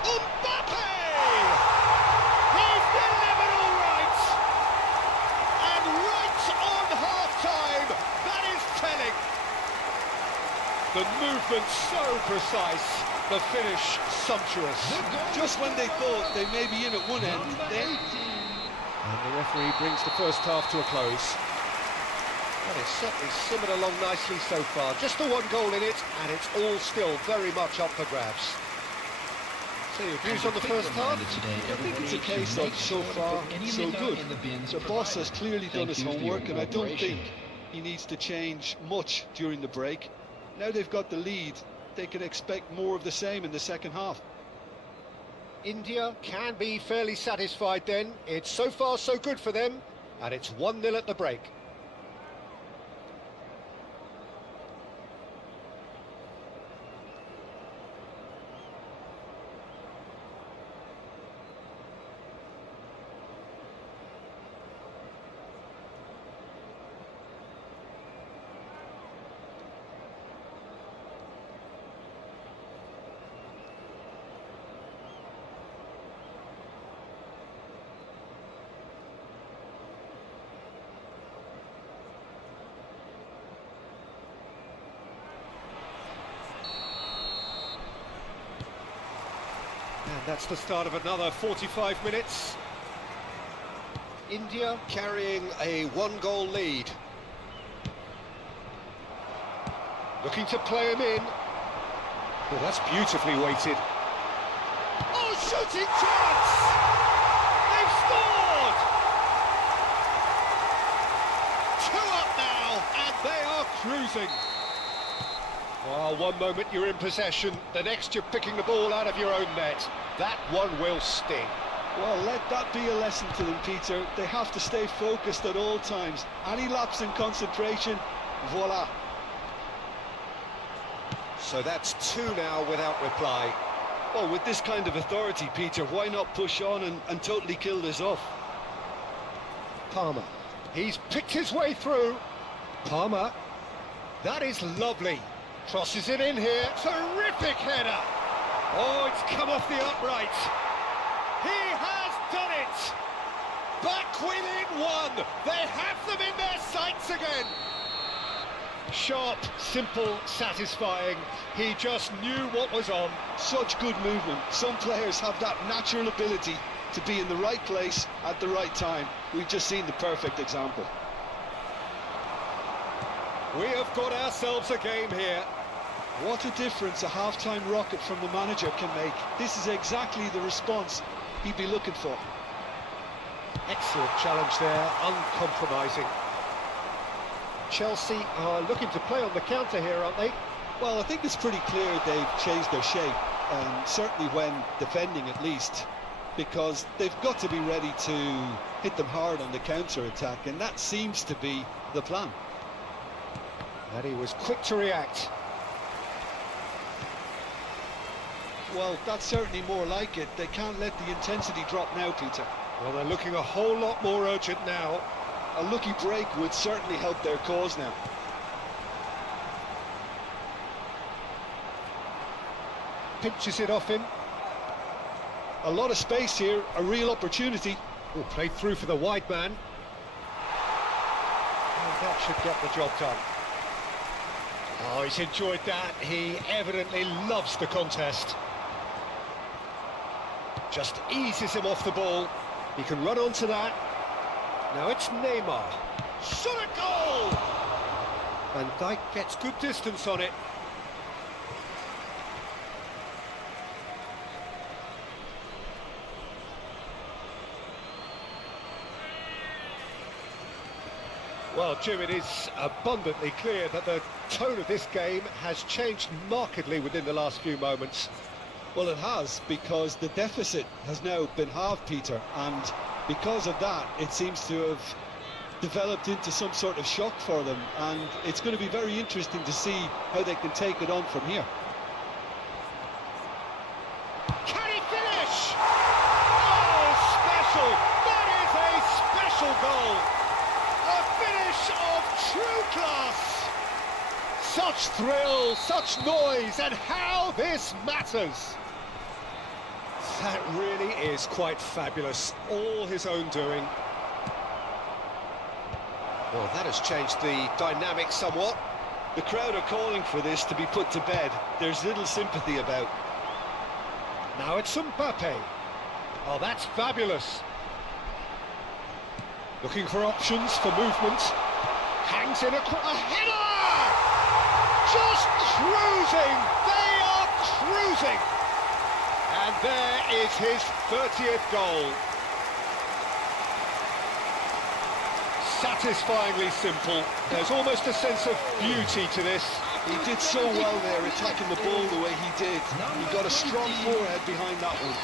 Mbappe! He's delivered all right! And right on half-time, that is telling. The movement so precise, the finish sumptuous. Just when they thought they may be in at one end, then... And the referee brings the first half to a close. Well, it's certainly simmered along nicely so far. Just the one goal in it, and it's all still very much up for grabs. So your views on the first half? I think it's a case of so far, so good. The boss has clearly done his homework, and I don't think he needs to change much during the break. Now they've got the lead, they can expect more of the same in the second half. India can be fairly satisfied then. It's so far so good for them, and it's 1-0 at the break. And that's the start of another 45 minutes. India carrying a one-goal lead. Looking to play him in. Well, that's beautifully weighted. Oh, shooting chance! They've scored! 2 up now, and they are cruising. Well, one moment you're in possession, the next you're picking the ball out of your own net. That one will sting. Well, let that be a lesson to them, Peter. They have to stay focused at all times. Any lapse in concentration, voila. So that's 2 now without reply. Well, with this kind of authority, Peter, why not push on and totally kill this off? Palmer. He's picked his way through. Palmer. That is lovely. Crosses it in here. Terrific header. Oh, it's come off the upright. He has done it. Back within 1. They have them in their sights again. Sharp, simple, satisfying. He just knew what was on. Such good movement. Some players have that natural ability to be in the right place at the right time. We've just seen the perfect example. We have got ourselves a game here. What a difference a half-time rocket from the manager can make. This is exactly the response he'd be looking for. Excellent challenge there, uncompromising. Chelsea are looking to play on the counter here, aren't they? Well, I think it's pretty clear they've changed their shape, certainly when defending at least, because they've got to be ready to hit them hard on the counter-attack, and that seems to be the plan. And he was quick to react. Well, that's certainly more like it. They can't let the intensity drop now, Peter. Well, they're looking a whole lot more urgent now. A lucky break would certainly help their cause now. pinches it off him. A lot of space here, a real opportunity. Oh, played through for the wide man. Oh, that should get the job done. Oh, he's enjoyed that. He evidently loves the contest. Just eases him off the ball. He can run onto that. Now it's Neymar. Shot a goal! Van Dijk gets good distance on it. Well, Jim, it is abundantly clear that the tone of this game has changed markedly within the last few moments. Well, it has, because the deficit has now been halved, Peter, and because of that, it seems to have developed into some sort of shock for them, and it's going to be very interesting to see how they can take it on from here. Can he finish? Oh, special! That is a special goal! A finish of true class! Such thrill, such noise, and how this matters! That really is quite fabulous, all his own doing. Well, that has changed the dynamic somewhat. The crowd are calling for this to be put to bed. There's little sympathy about. Now it's Mbappe. Oh, that's fabulous. Looking for options for movement. Hangs in a header! Just cruising! They are cruising! And there is his 30th goal. Satisfyingly simple. There's almost a sense of beauty to this. He did so well there, attacking the ball the way he did. He got a strong forehead behind that one.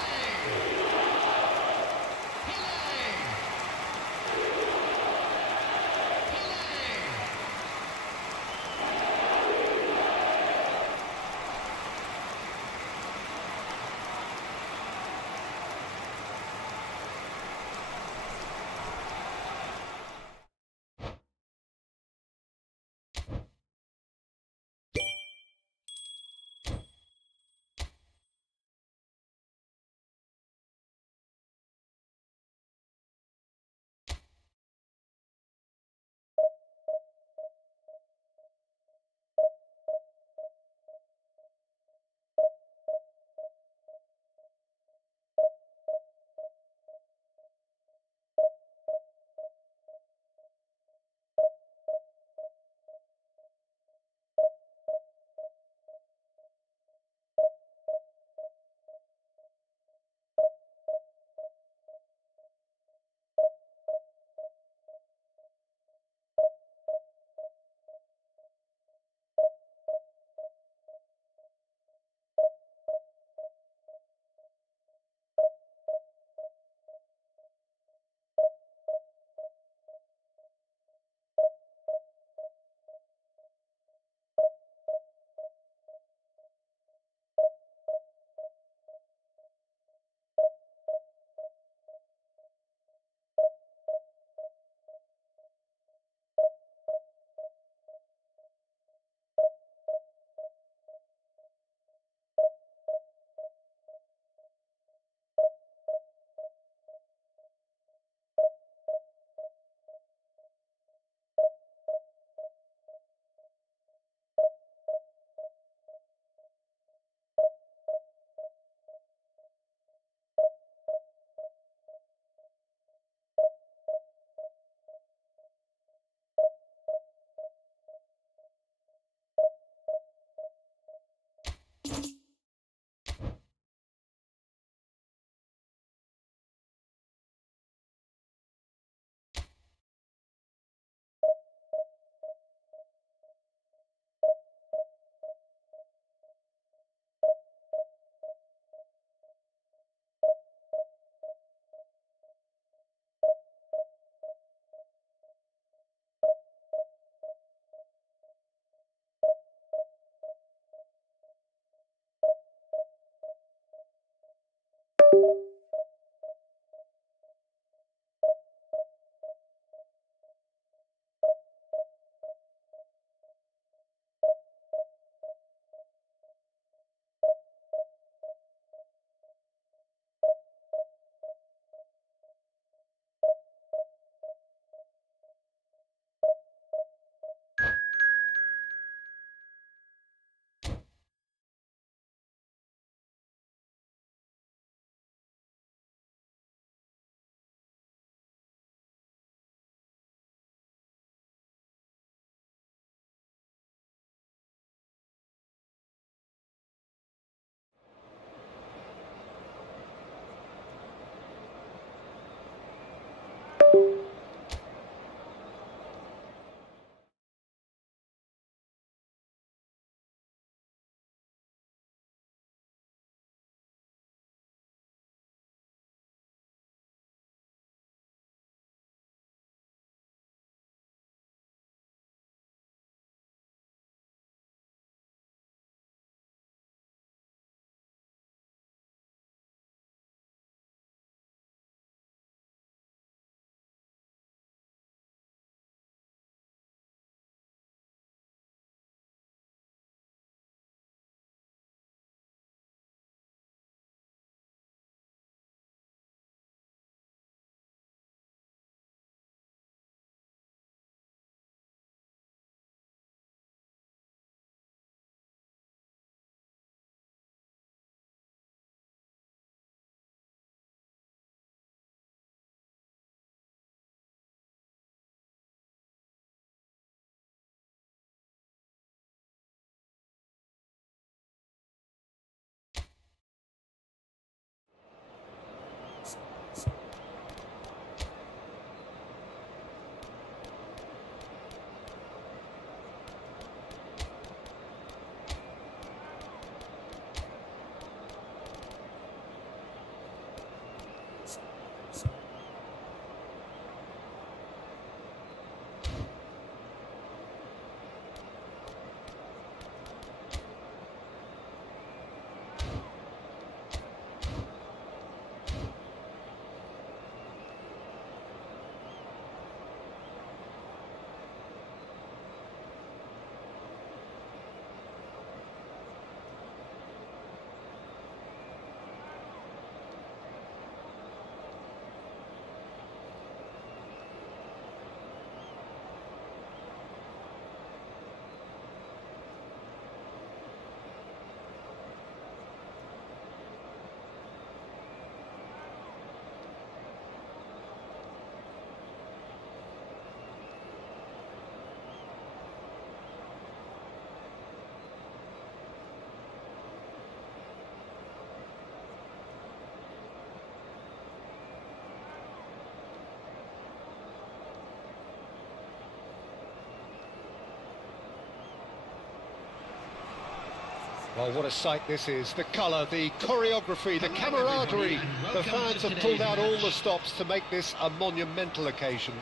Well, what a sight this is. The colour, the choreography, the camaraderie. The fans have pulled out all the stops to make this a monumental occasion.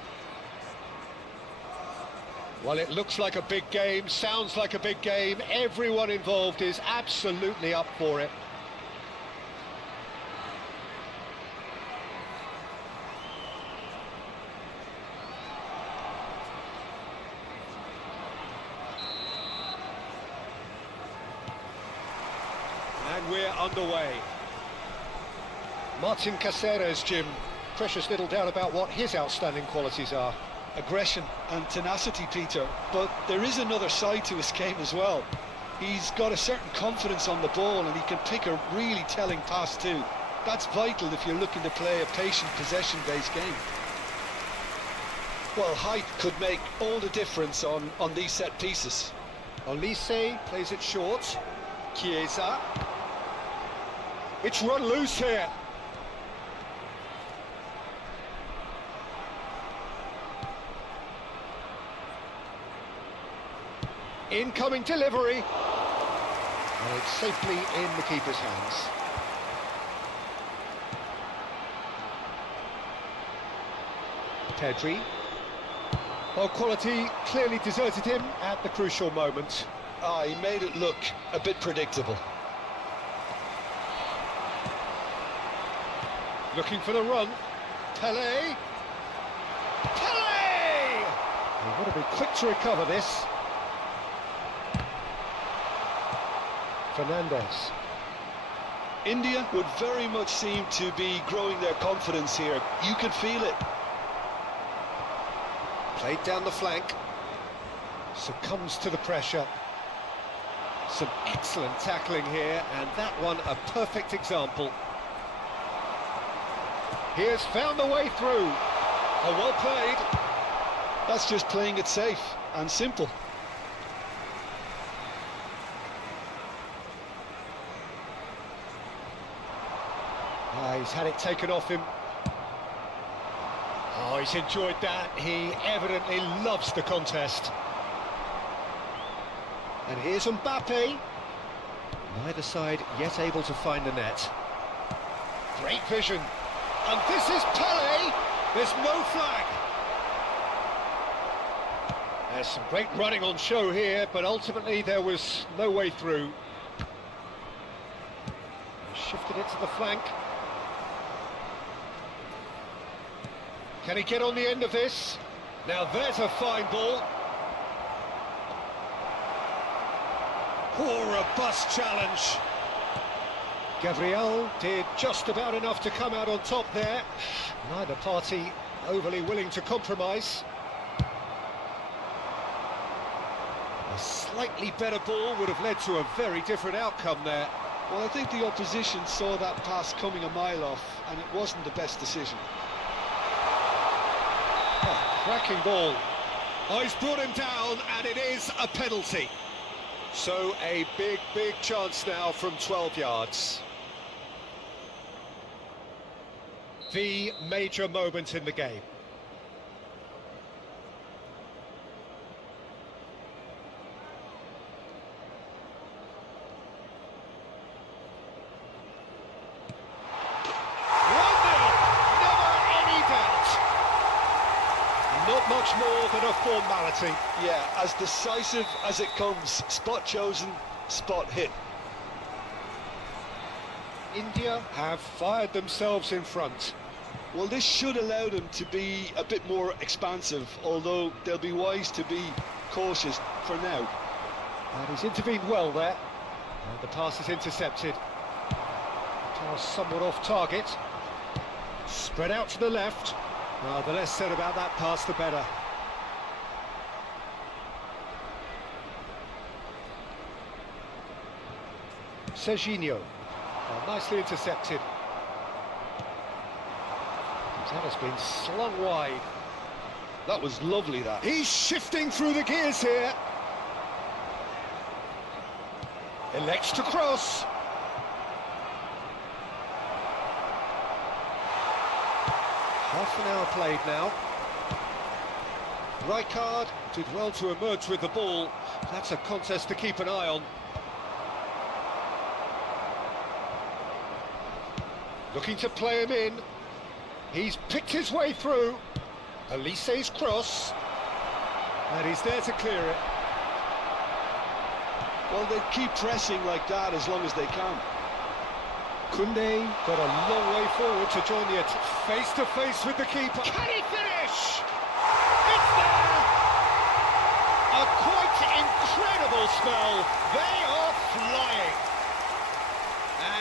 Well, it looks like a big game, sounds like a big game. Everyone involved is absolutely up for it. And we're underway. Martin Caceres, Jim. Precious little doubt about what his outstanding qualities are. Aggression and tenacity, Peter, but there is another side to his game as well. He's got a certain confidence on the ball and he can pick a really telling pass too. That's vital if you're looking to play a patient possession-based game. Well, height could make all the difference on these set pieces. Olise plays it short. Chiesa. It's run loose here. Incoming delivery. And it's safely in the keeper's hands. Pedri. Well, quality clearly deserted him at the crucial moment. He made it look a bit predictable. Looking for the run. Pelé. Pelé! You've got to be quick to recover this. Fernandez. India would very much seem to be growing their confidence here. You can feel it. Played down the flank. Succumbs to the pressure. Some excellent tackling here, and that one a perfect example. He has found the way through. Oh, well played. That's just playing it safe and simple. He's had it taken off him. Oh, he's enjoyed that. He evidently loves the contest. And here's Mbappe. Neither side yet able to find the net. Great vision. And this is Pelé. There's no flag. There's some great running on show here, but ultimately there was no way through. Shifted it to the flank. Can he get on the end of this? Now there's a fine ball. Poor robust challenge. Gabriel did just about enough to come out on top there. Neither party overly willing to compromise. A slightly better ball would have led to a very different outcome there. Well, I think the opposition saw that pass coming a mile off, and it wasn't the best decision. Oh, cracking ball. Oh, he's brought him down, and it is a penalty. So a big chance now from 12 yards. The major moment in the game. Not much more than a formality. Yeah, as decisive as it comes. Spot chosen, spot hit. India have fired themselves in front. Well, this should allow them to be a bit more expansive, although they'll be wise to be cautious for now. And he's intervened well there. And the pass is intercepted. Pass somewhat off target. Spread out to the left. Well, the less said about that pass, the better. Serginho. Oh, nicely intercepted. That has been slung wide. That was lovely, that. He's shifting through the gears here. Elects to cross. Half an hour played now. Rijkaard did well to emerge with the ball. That's a contest to keep an eye on. Looking to play him in. He's picked his way through. Elise's cross. And he's there to clear it. Well, they keep pressing like that as long as they can. Koundé got a long way forward to join the attack. Face to face with the keeper. Can he finish? It's there! A quite incredible spell. They are flying.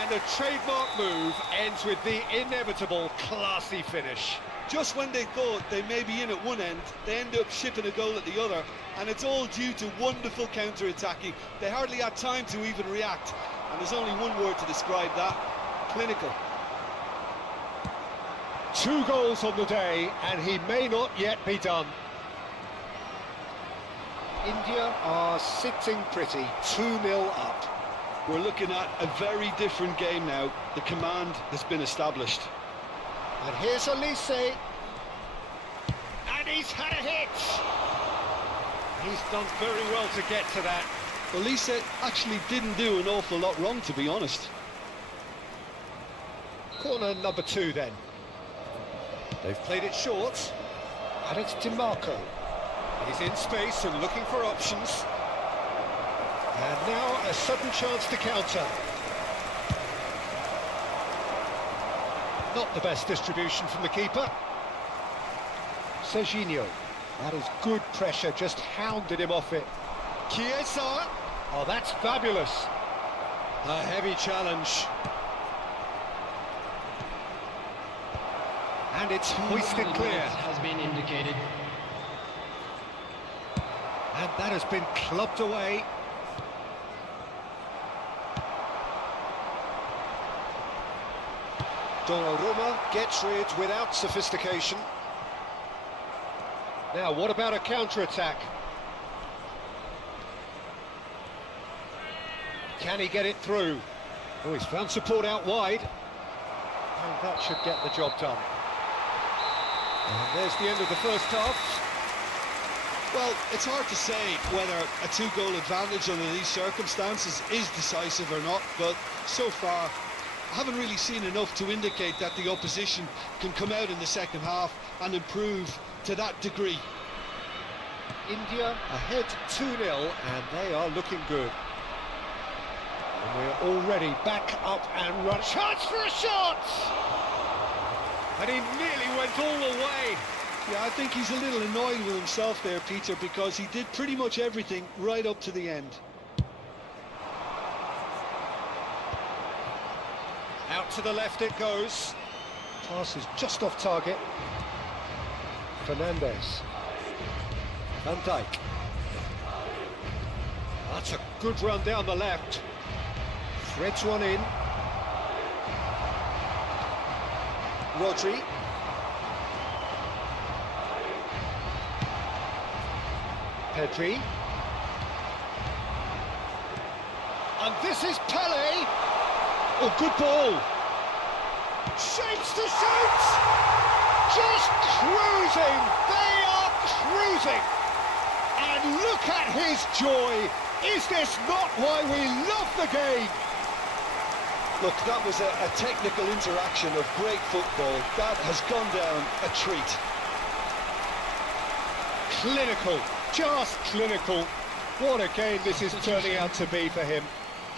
And a trademark move ends with the inevitable classy finish. Just when they thought they may be in at one end, they end up shipping a goal at the other, and it's all due to wonderful counter-attacking. They hardly had time to even react, and there's only one word to describe that: clinical. 2 goals on the day, and he may not yet be done. India are sitting pretty, 2-0 up. We're looking at a very different game now. The command has been established. And here's Elise. And he's had a hit. He's done very well to get to that. Elise actually didn't do an awful lot wrong, to be honest. Corner number 2 then. They've played it short. And it's DiMarco. He's in space and looking for options. And now a sudden chance to counter. Not the best distribution from the keeper. Serginho. That is good pressure, just hounded him off it. Chiesa. Oh, that's fabulous. A heavy challenge. And it's hoisted clear. Has been indicated. And that has been clubbed away. Donnarumma gets rid without sophistication. Now, what about a counter-attack? Can he get it through? Oh, he's found support out wide. And that should get the job done. And there's the end of the first half. Well, it's hard to say whether a 2-goal advantage under these circumstances is decisive or not, but so far I haven't really seen enough to indicate that the opposition can come out in the second half and improve to that degree. India ahead 2-0, and they are looking good. And we're already back up and run. Chance for a shot! And he nearly went all the way. Yeah, I think he's a little annoyed with himself there, Peter, because he did pretty much everything right up to the end. Out to the left it goes. Pass is just off target. Fernandes. Van Dijk. That's a good run down the left. Threads one in. Rodri. Pedri. And this is Pele. Oh, good ball. Shapes to shoot. Just cruising. They are cruising. And look at his joy. Is this not why we love the game? Look, that was a technical interaction of great football. That has gone down a treat. Clinical, just clinical. What a game this is turning out to be for him.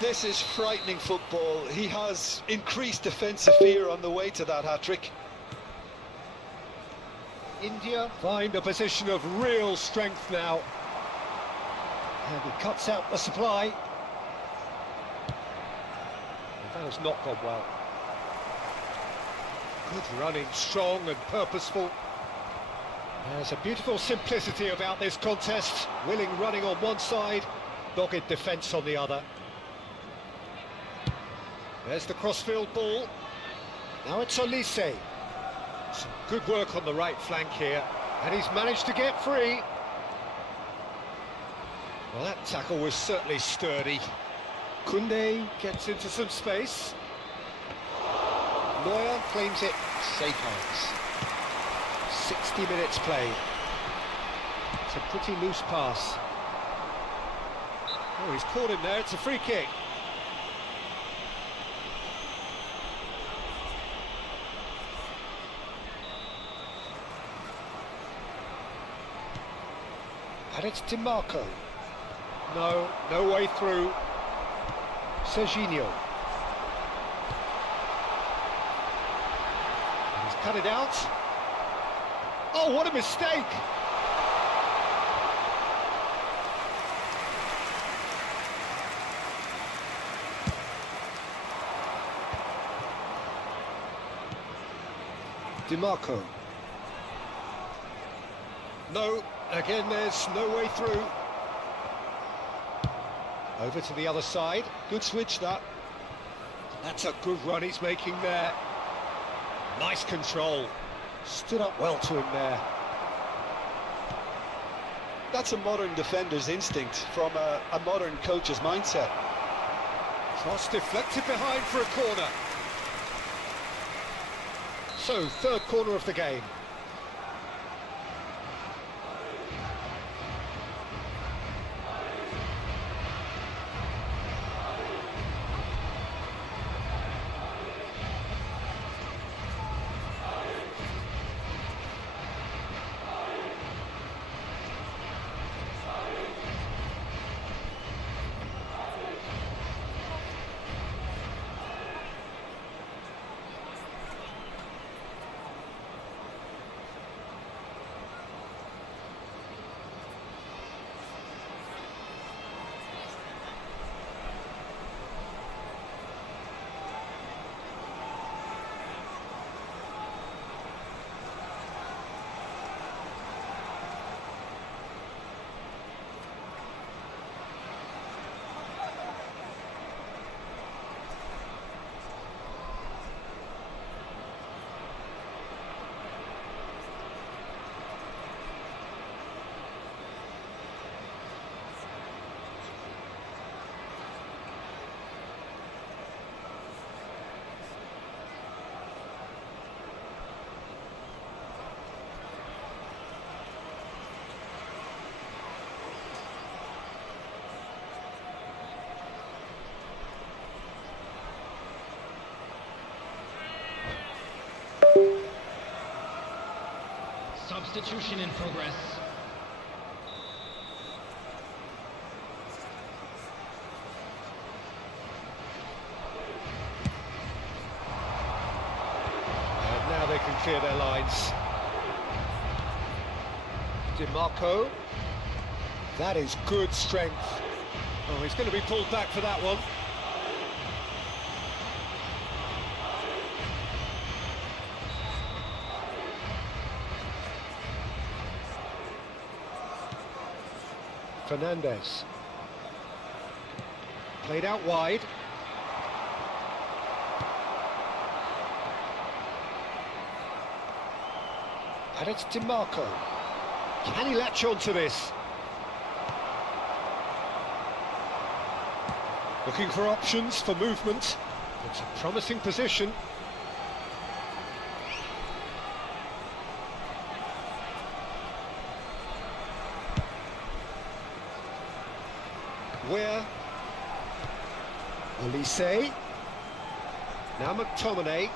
This is frightening football. He has increased defensive fear on the way to that hat-trick. India find a position of real strength now. And he cuts out the supply. And that has not gone well. Good running, strong and purposeful. There's a beautiful simplicity about this contest. Willing running on one side, dogged defence on the other. There's the crossfield ball. Now it's Elise. Some good work on the right flank here. And he's managed to get free. Well, that tackle was certainly sturdy. Koundé gets into some space. Neuer claims it, safe hands. 60 minutes played. It's a pretty loose pass. Oh, he's caught him there, it's a free kick. And it's DiMarco. No, no way through. Serginho. And he's cut it out. Oh, what a mistake! DiMarco. No, again there's no way through. Over to the other side. Good switch, that. That's a good run he's making there. Nice control. Stood up well to him there. That's a modern defender's instinct from a modern coach's mindset. Cross deflected behind for a corner. So, third corner of the game. Substitution in progress. And now they can clear their lines. DiMarco. That is good strength. Oh, he's going to be pulled back for that one. Fernandez. Played out wide. And it's DiMarco. Can he latch on to this? Looking for options for movement. It's a promising position. Where? Olise. Now McTominay.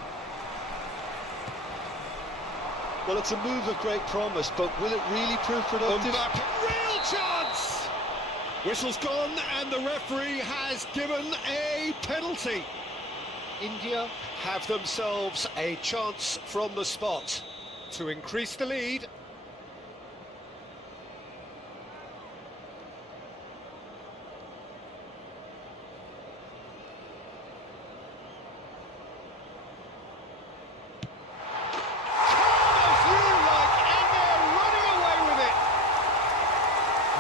Well, it's a move of great promise, but will it really prove productive? Real chance! Whistle's gone and the referee has given a penalty. India have themselves a chance from the spot to increase the lead.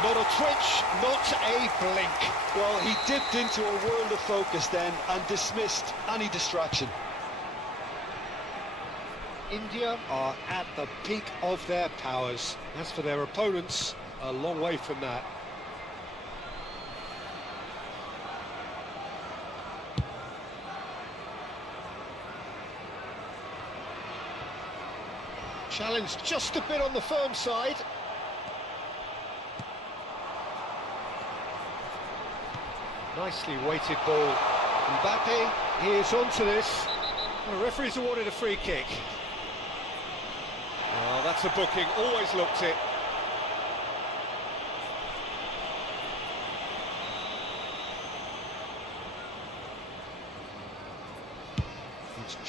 Not a twitch, not a blink. Well, he dipped into a world of focus then and dismissed any distraction. India are at the peak of their powers. As for their opponents, a long way from that. Challenged just a bit on the firm side. Nicely weighted ball. Mbappe is onto this. The referee's awarded a free kick. Oh, that's a booking, always looked it.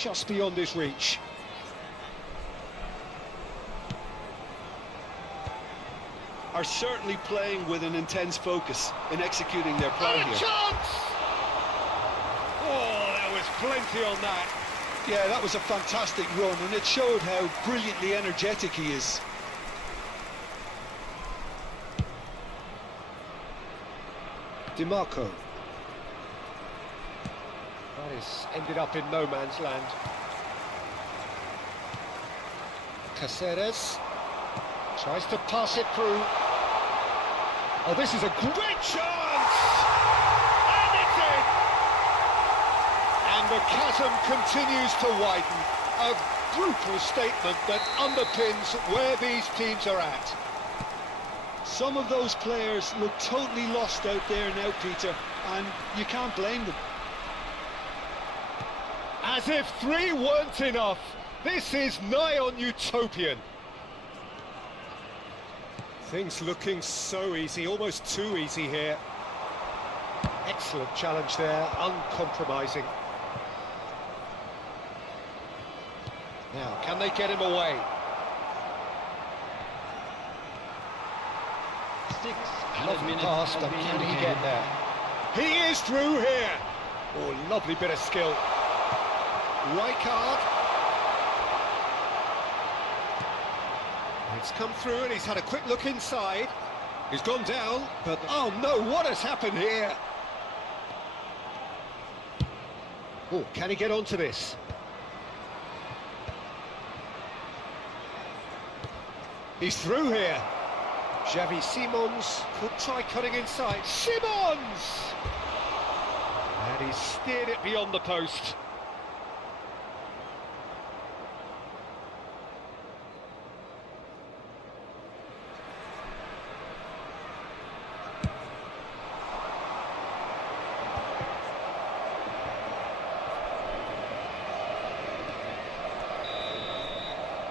just beyond his reach. Are certainly playing with an intense focus in executing their plan And a here. chance! Oh, there was plenty on that. Yeah, that was a fantastic run, and it showed how brilliantly energetic he is. DiMarco. That is ended up in no man's land. Caceres tries to pass it through. Oh, this is a great chance! And it's in! And the chasm continues to widen. A brutal statement that underpins where these teams are at. Some of those players look totally lost out there now, Peter, and you can't blame them. As if 3 weren't enough, this is nigh on utopian. Things looking so easy, almost too easy here. Excellent challenge there, uncompromising. Now, can they get him away? 6 Lovely minutes pass, has but been can he indicated. get there? He is through here. Oh, lovely bit of skill. Rijkaard. It's come through and he's had a quick look inside. He's gone down, but oh no, what has happened here? Oh, can he get onto this? He's through here. Xavi Simons could try cutting inside. Simons! And he steered it beyond the post.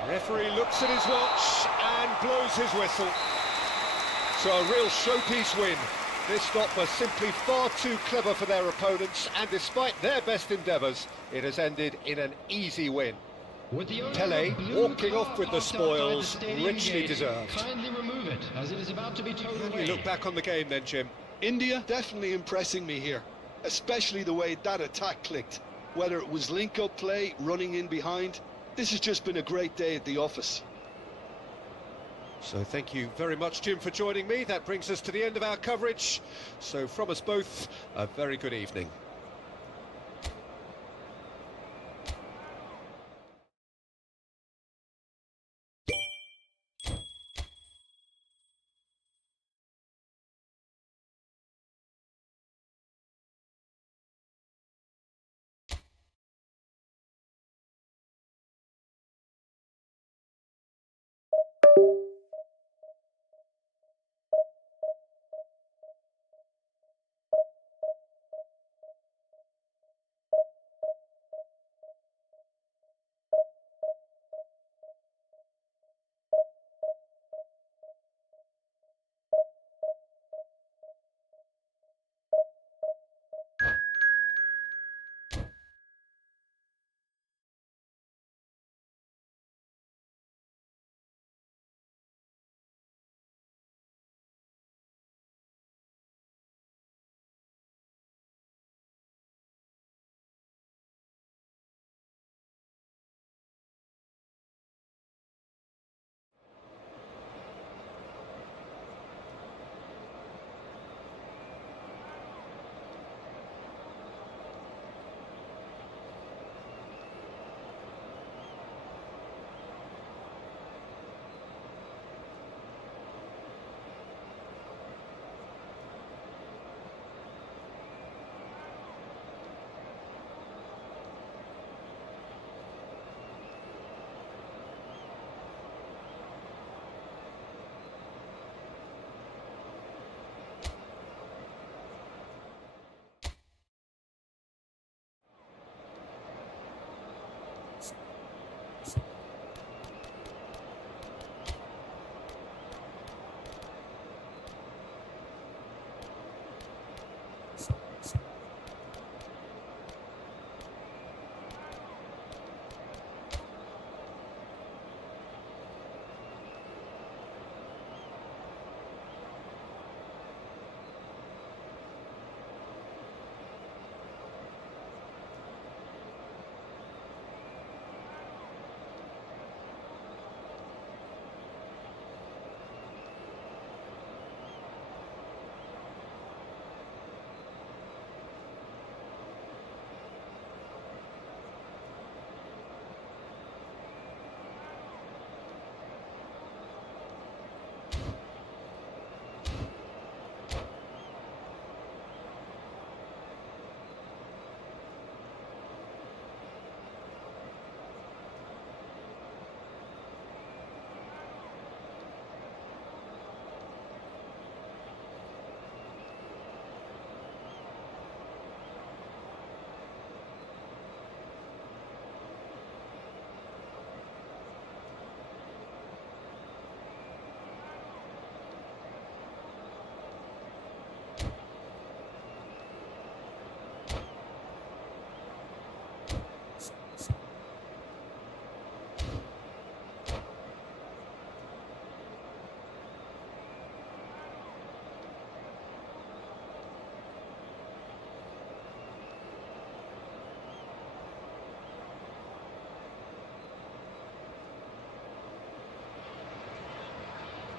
Referee looks at his watch and blows his whistle. So a real showpiece win. This stop was simply far too clever for their opponents, and despite their best endeavours, it has ended in an easy win. With the owner Pele of the blue walking car off with the parked outside spoils, stadium richly gate, deserved. Kindly remove it, as it is about to be towed How do away. you look back on the game then, Jim? India definitely impressing me here, especially the way that attack clicked. Whether it was link-up play, running in behind, this has just been a great day at the office. So thank you very much, Jim, for joining me. That brings us to the end of our coverage. So from us both, a very good evening.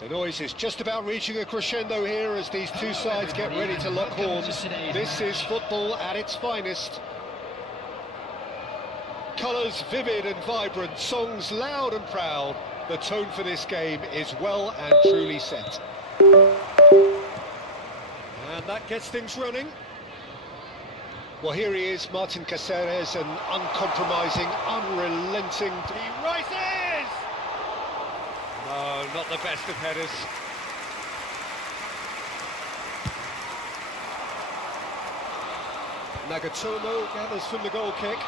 The noise is just about reaching a crescendo here as these two sides get ready to lock horns. This is football at its finest. Colours vivid and vibrant, songs loud and proud. The tone for this game is well and truly set. And that gets things running. Well, here he is, Martin Caceres, an uncompromising, unrelenting... He rises! No, not the best of headers. Nagatomo gathers from the goal kick.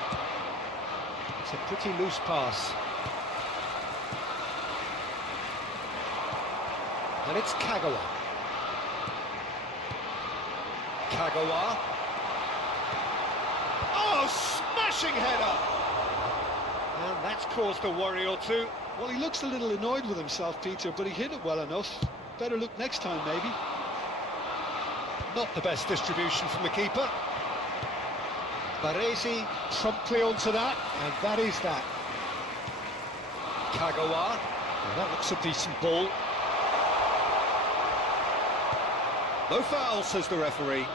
It's a pretty loose pass. And it's Kagawa. Kagawa. Oh, smashing header! And that's caused a worry or two. Well, he looks a little annoyed with himself, Peter, but he hit it well enough. Better look next time, maybe. Not the best distribution from the keeper. Baresi promptly onto that, and that is that. Kagawa. Well, that looks a decent ball. No foul, says the referee.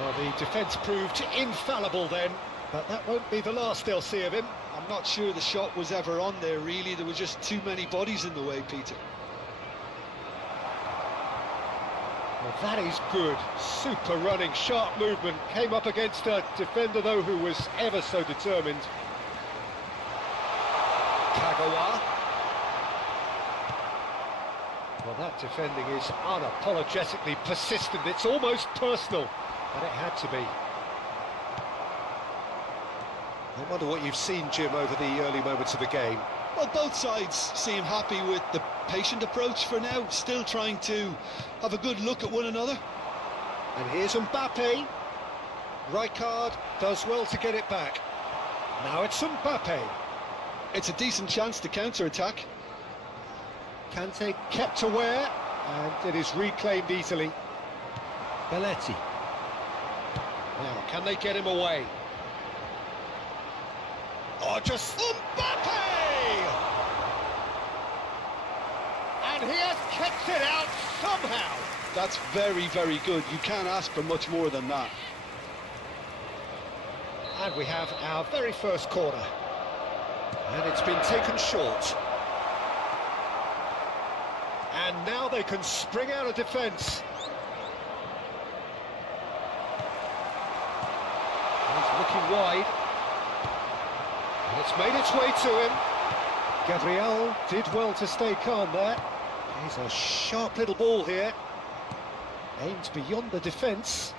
Well, the defence proved infallible then, but that won't be the last they'll see of him. I'm not sure the shot was ever on there, really. There were just too many bodies in the way, Peter. Well, that is good. Super running, sharp movement. Came up against a defender, though, who was ever so determined. Kagawa. Well, that defending is unapologetically persistent. It's almost personal, but it had to be. I wonder what you've seen, Jim, over the early moments of the game. Well, both sides seem happy with the patient approach for now, still trying to have a good look at one another. And here's Mbappe. Rijkaard does well to get it back. Now it's Mbappe. It's a decent chance to counter-attack. Kante kept aware, and it is reclaimed easily. Belletti. Now, can they get him away? Oh, just Mbappe! And he has kept it out somehow. That's very, very good. You can't ask for much more than that. And we have our very first corner. And it's been taken short. And now they can spring out of defence. He's looking wide. And it's made its way to him. Gabriel did well to stay calm there. He's a sharp little ball here. Aimed beyond the defence.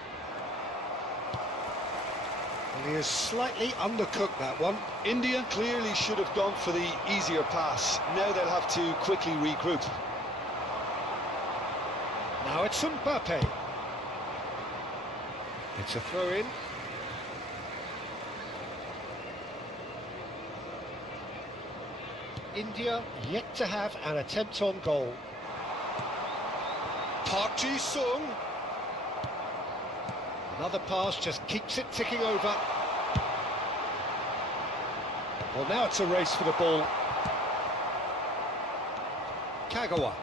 And he has slightly undercooked that one. India clearly should have gone for the easier pass. Now they'll have to quickly regroup. Now it's Mbappe. It's a throw-in. India yet to have an attempt on goal. Park Ji-sung. Another pass just keeps it ticking over. Well, now it's a race for the ball. Kagawa.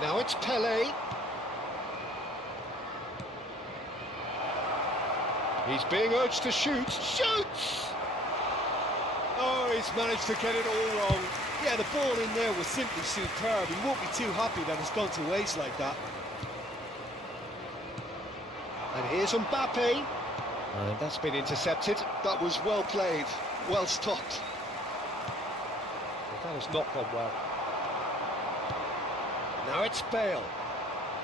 Now it's Pele. He's being urged to shoot. Shoots! Oh, he's managed to get it all wrong. Yeah, the ball in there was simply superb. He won't be too happy that it's gone to waste like that. And here's Mbappe. And that's been intercepted. That was well played, well stopped. But that has not gone well. Now it's Bale.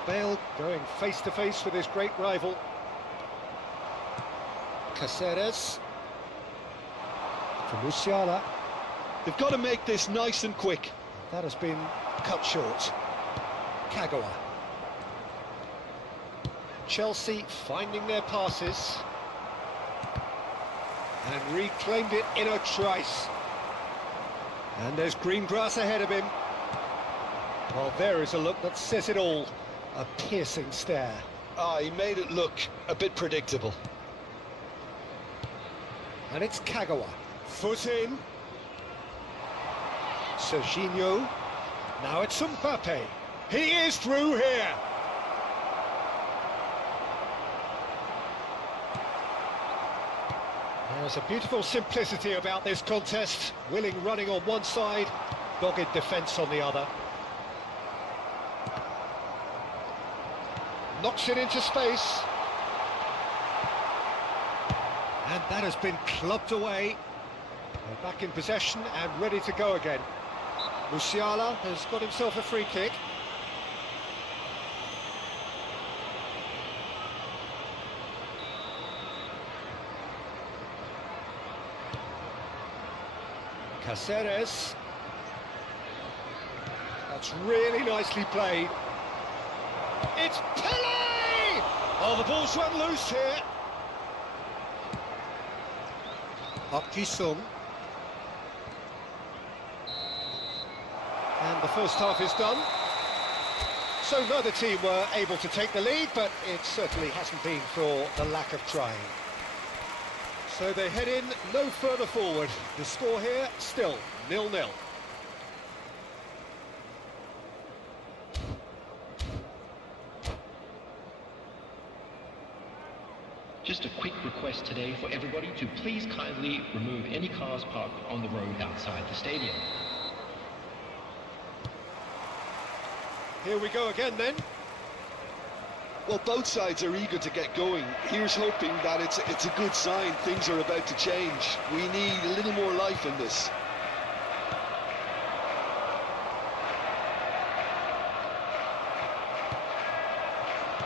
Bale going face-to-face with his great rival. Caceres. For Musiala. They've got to make this nice and quick. That has been cut short. Kagawa. Chelsea finding their passes. And reclaimed it in a trice. And there's green grass ahead of him. Well, there is a look that says it all. A piercing stare. Ah, he made it look a bit predictable. And it's Kagawa. Foot in. Serginho. Now it's Mbappe. He is through here. There's a beautiful simplicity about this contest. Willing running on one side, dogged defence on the other. Knocks it into space. And that has been clubbed away. They're back in possession and ready to go again. Musiala has got himself a free kick. Cáceres. That's really nicely played. It's Pelé! Oh, the ball's run loose here. Park Ji-sung. And the first half is done. So neither team were able to take the lead, but it certainly hasn't been for the lack of trying. So they head in no further forward. The score here, still 0-0. Just a quick request today for everybody to please kindly remove any cars parked on the road outside the stadium. Here we go again then. Well, both sides are eager to get going. Here's hoping that it's a good sign. Things are about to change. We need a little more life in this.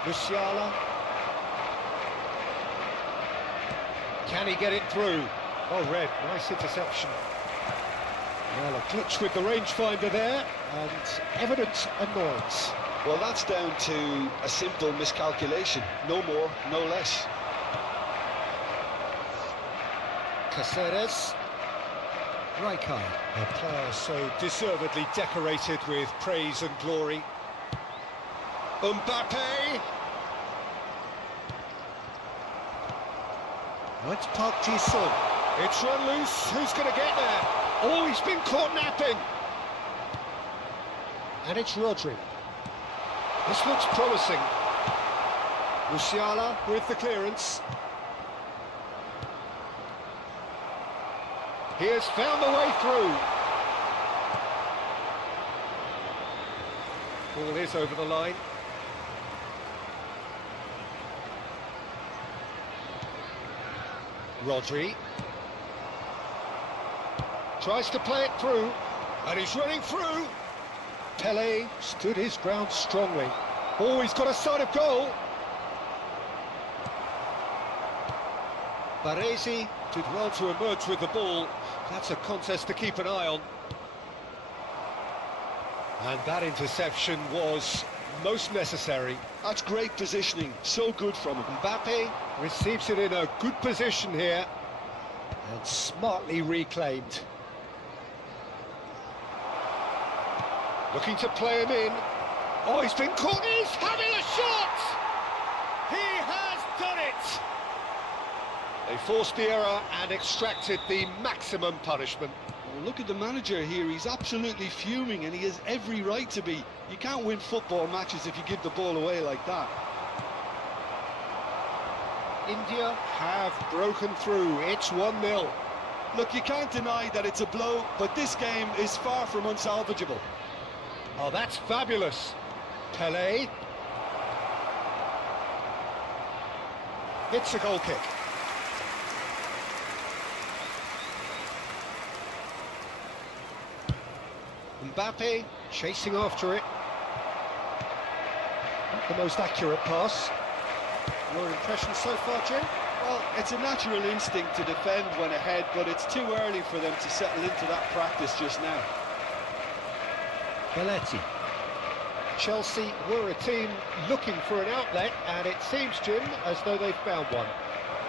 Musiala. Can he get it through? Oh, Red, nice interception. Well, a glitch with the rangefinder there, and evident annoyance. Well, that's down to a simple miscalculation. No more, no less. Cáceres. Rijkaard, a player so deservedly decorated with praise and glory. Mbappe. Oh, it's Park Ji-sung. It's run loose. Who's going to get there? Oh, he's been caught napping. And it's Rodri. This looks promising. Musiala with the clearance. He has found the way through. Ball is over the line. Rodri. Tries to play it through. And he's running through. Pelé stood his ground strongly. Oh, he's got a sight of goal. Baresi did well to emerge with the ball. That's a contest to keep an eye on. And that interception was most necessary. That's great positioning, so good from him. Mbappe receives it in a good position here. And smartly reclaimed. Looking to play him in. Oh, he's been caught. He's having a shot! He has done it! They forced the error and extracted the maximum punishment. Well, look at the manager here. He's absolutely fuming, and he has every right to be. You can't win football matches if you give the ball away like that. India have broken through. It's 1-0. Look, you can't deny that it's a blow, but this game is far from unsalvageable. Oh, that's fabulous. Pelé. It's a goal kick. Mbappe chasing after it. Not the most accurate pass. Your impression so far, Jim? Well, it's a natural instinct to defend when ahead, but it's too early for them to settle into that practice just now. Belletti. Chelsea were a team looking for an outlet, and it seems, Jim, as though they've found one.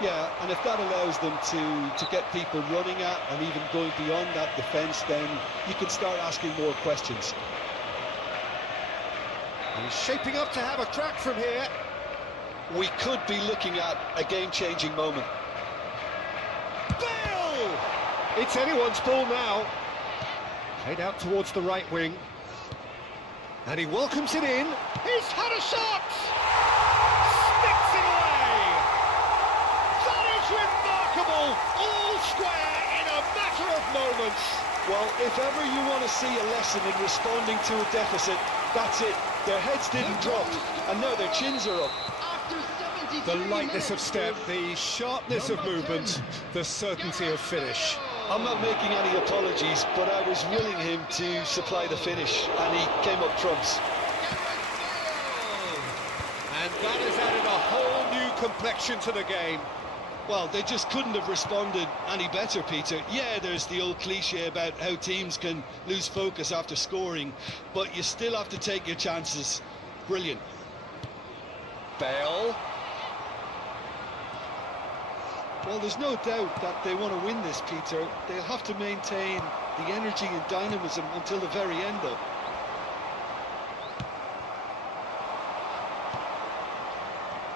Yeah, and if that allows them to get people running at and even going beyond that defence, then you can start asking more questions. He's shaping up to have a crack from here. We could be looking at a game-changing moment. Bale! It's anyone's ball now. Played out towards the right wing. And he welcomes it in. He's had a shot! Sticks it away! That is remarkable! All square in a matter of moments. Well, if ever you want to see a lesson in responding to a deficit, that's it. Their heads didn't drop, and now their chins are up. After 73 The lightness of minutes, step, the sharpness of movement, the certainty of finish. I'm not making any apologies, but I was willing him to supply the finish, and he came up trumps. And that has added a whole new complexion to the game. Well, they just couldn't have responded any better, Peter. Yeah, there's the old cliche about how teams can lose focus after scoring, but you still have to take your chances. Brilliant. Bale. Well, there's no doubt that they want to win this, Peter. They'll have to maintain the energy and dynamism until the very end, though.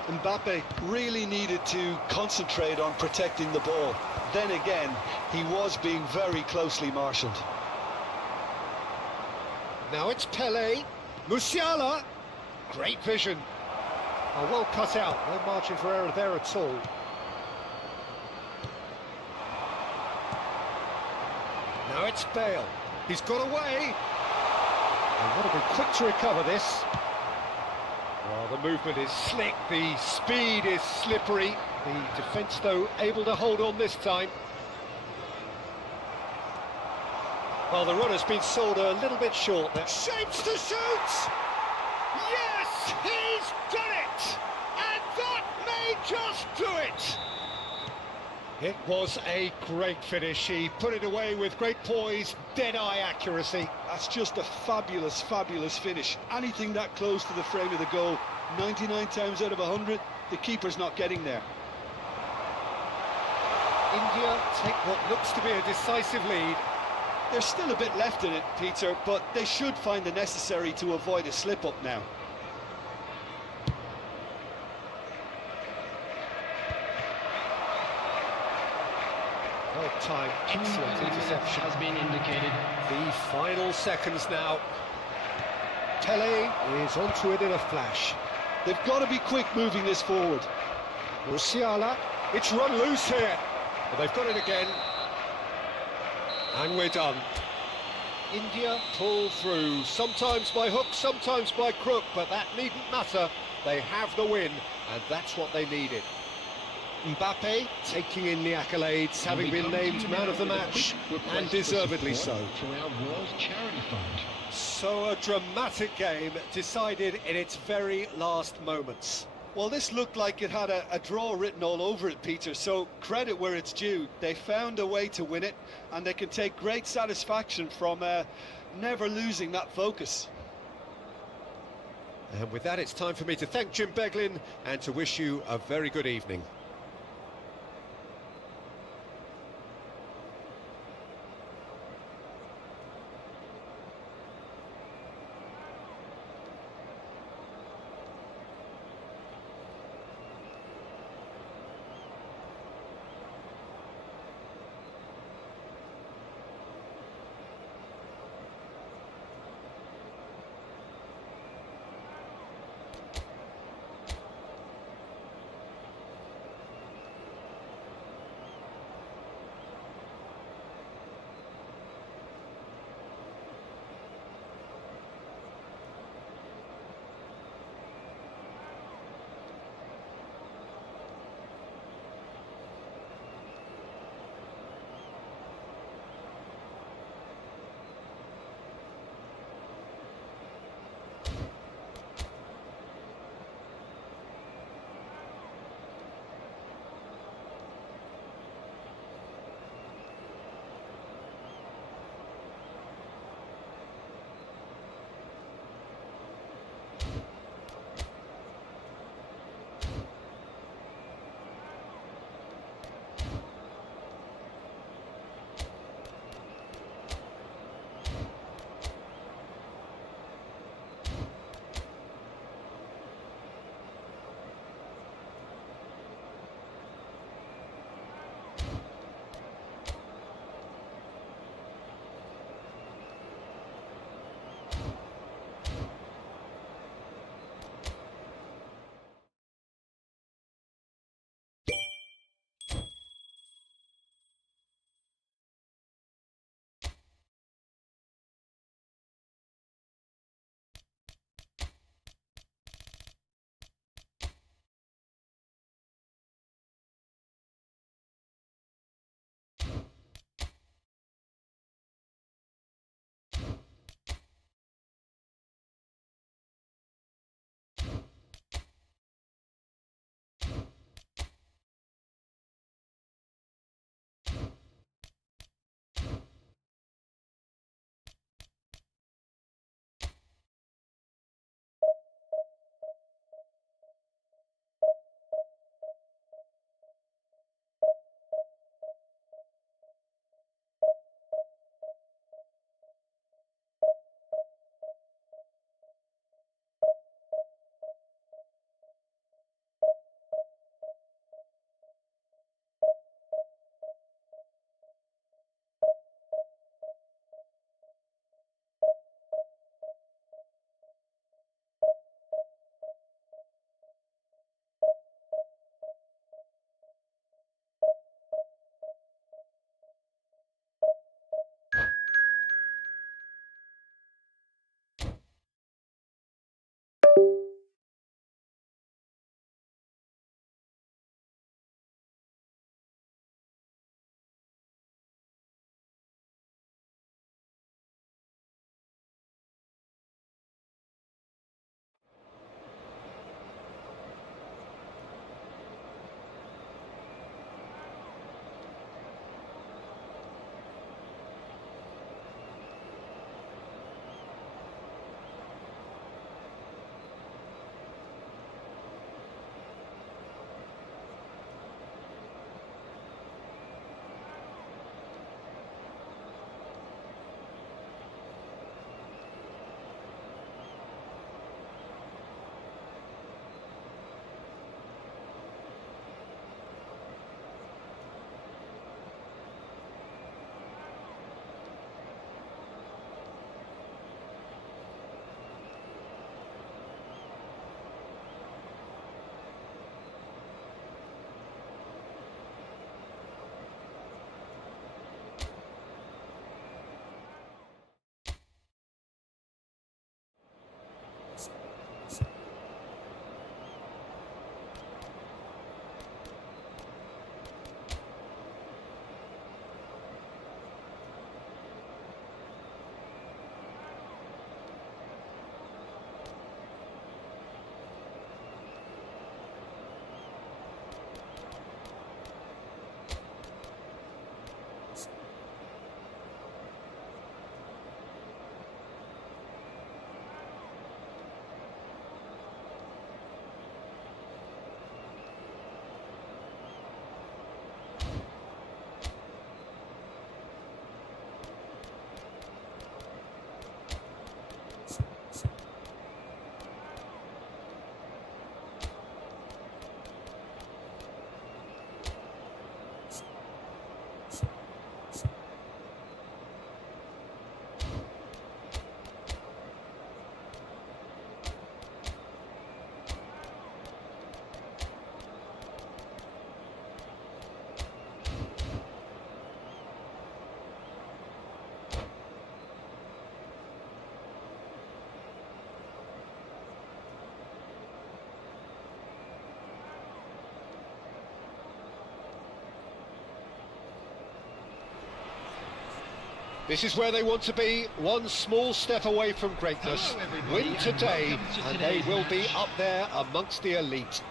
Mbappe really needed to concentrate on protecting the ball. Then again, he was being very closely marshalled. Now it's Pele. Musiala. Great vision. Oh, well cut out. No margin for error there at all. Now it's Bale. He's got away. They've got to be quick to recover this. Well, the movement is slick, the speed is slippery. The defence, though, able to hold on this time. Well, the run has been sold a little bit short there. Shapes to shoot! Yes, he's done it! And that may just do it! It was a great finish. He put it away with great poise, dead-eye accuracy. That's just a fabulous, fabulous finish. Anything that close to the frame of the goal, 99 times out of 100, the keeper's not getting there. India take what looks to be a decisive lead. There's still a bit left in it, Peter, but they should find the necessary to avoid a slip-up now. Well timed, excellent interception. has been indicated. The final seconds now. Pele is onto it in a flash. They've got to be quick moving this forward. Musiala, it's run loose here. But they've got it again. And we're done. India pull through, sometimes by hook, sometimes by crook, but that needn't matter. They have the win, and that's what they needed. Mbappe taking in the accolades, having been named man of the match, and deservedly so. For our World Charity Fund. So a dramatic game decided in its very last moments. Well, this looked like it had a draw written all over it, Peter, so credit where it's due. They found a way to win it, and they can take great satisfaction from never losing that focus. And with that, it's time for me to thank Jim Beglin and to wish you a very good evening. This is where they want to be, one small step away from greatness. Hello, everybody, Win and today, welcome to and they today's will be match. up there amongst the elite.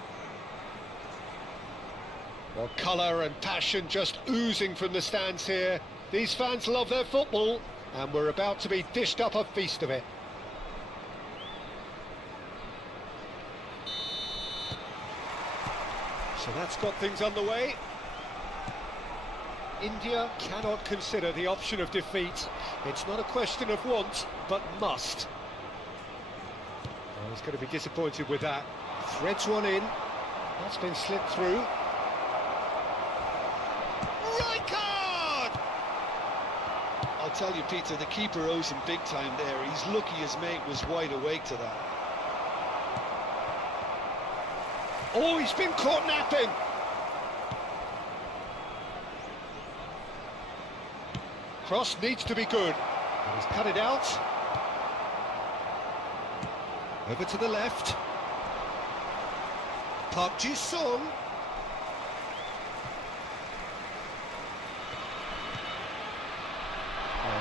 Well, colour and passion just oozing from the stands here. These fans love their football, and we're about to be dished up a feast of it. So that's got things underway. India cannot consider the option of defeat. It's not a question of want, but must. Oh, he's going to be disappointed with that. Threads one in. That's been slipped through. Right card! I'll tell you, Peter, the keeper owes him big time there. He's lucky his mate was wide awake to that. Oh, he's been caught napping. Cross needs to be good. And he's cut it out. Over to the left. Park Ji-sung.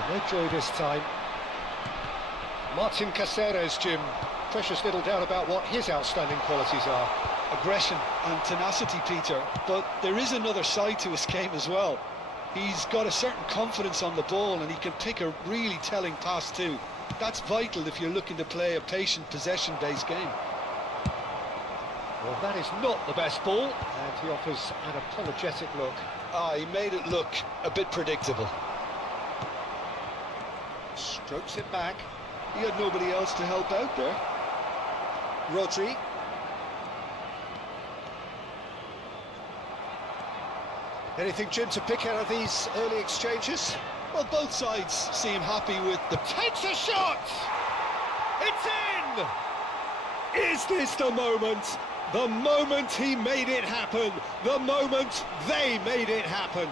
No joy this time. Martin Caceres, Jim. Precious little doubt about what his outstanding qualities are. Aggression and tenacity, Peter, but there is another side to his game as well. He's got a certain confidence on the ball and he can pick a really telling pass too. That's vital if you're looking to play a patient possession-based game. Well, that is not the best ball, and he offers an apologetic look. He made it look a bit predictable. Strokes it back. He had nobody else to help out there. Rodri. Anything, Jim, to pick out of these early exchanges? Well, both sides seem happy with the... Takes a shot! It's in! Is this the moment? The moment he made it happen. The moment they made it happen.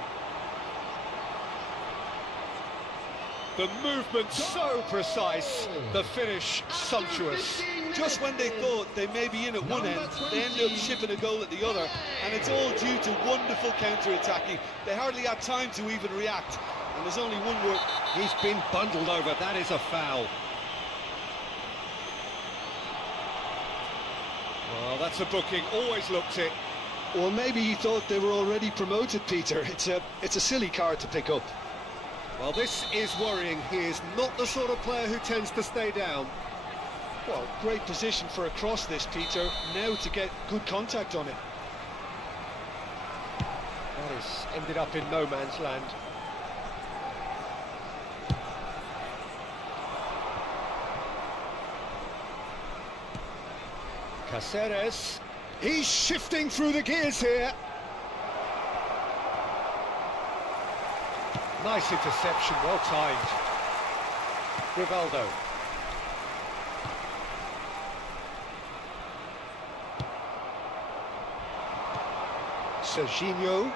The movement so precise, the finish sumptuous. Just when they thought they may be in at one end, they end up shipping a goal at the other, and it's all due to wonderful counter-attacking. They hardly had time to even react, and there's only one word. He's been bundled over, that is a foul. Well, that's a booking, always looked it. Well, maybe he thought they were already promoted, Peter. It's a silly card to pick up. Well, this is worrying. He is not the sort of player who tends to stay down. Well, great position for a cross this, Peter. Now to get good contact on it. That has ended up in no man's land. Caceres. He's shifting through the gears here. Nice interception, well timed. Rivaldo. Serginho.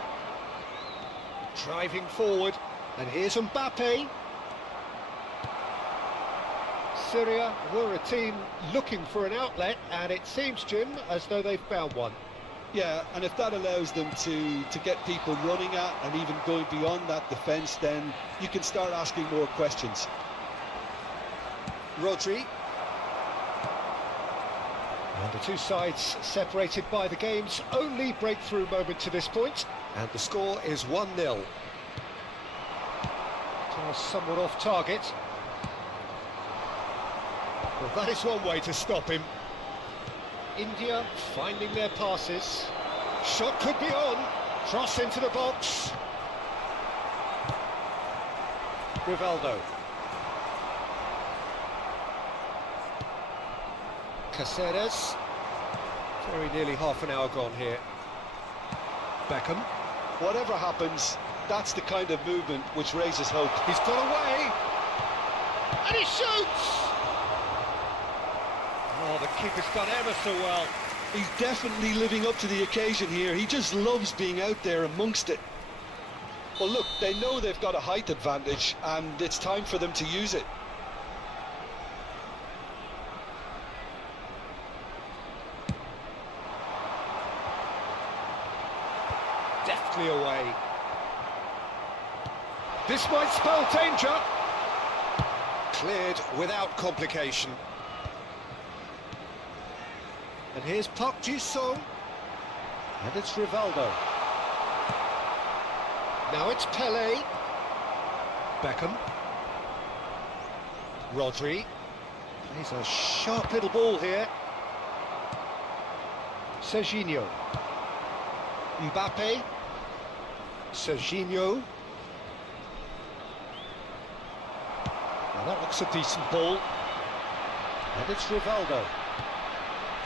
Driving forward. And here's Mbappe. Syria were a team looking for an outlet, and it seems, Jim, as though they've found one. Yeah, and if that allows them to get people running at and even going beyond that defence, then you can start asking more questions. Rodri. And the two sides separated by the game's only breakthrough moment to this point, and the score is 1-0. Somewhat off target. Well, that is one way to stop him. India finding their passes. Shot could be on. Cross into the box. Rivaldo. Caceres. Very nearly half an hour gone here. Beckham. Whatever happens, that's the kind of movement which raises hope. He's got away. And he shoots! Oh, the keeper's done ever so well. He's definitely living up to the occasion here. He just loves being out there amongst it. Well, look, they know they've got a height advantage, and it's time for them to use it. Deftly away. This might spell danger. Cleared without complication. And here's Park Ji-sung. And it's Rivaldo. Now it's Pele. Beckham. Rodri. He's a sharp little ball here. Serginho. Mbappe. Serginho. Now that looks a decent ball. And it's Rivaldo.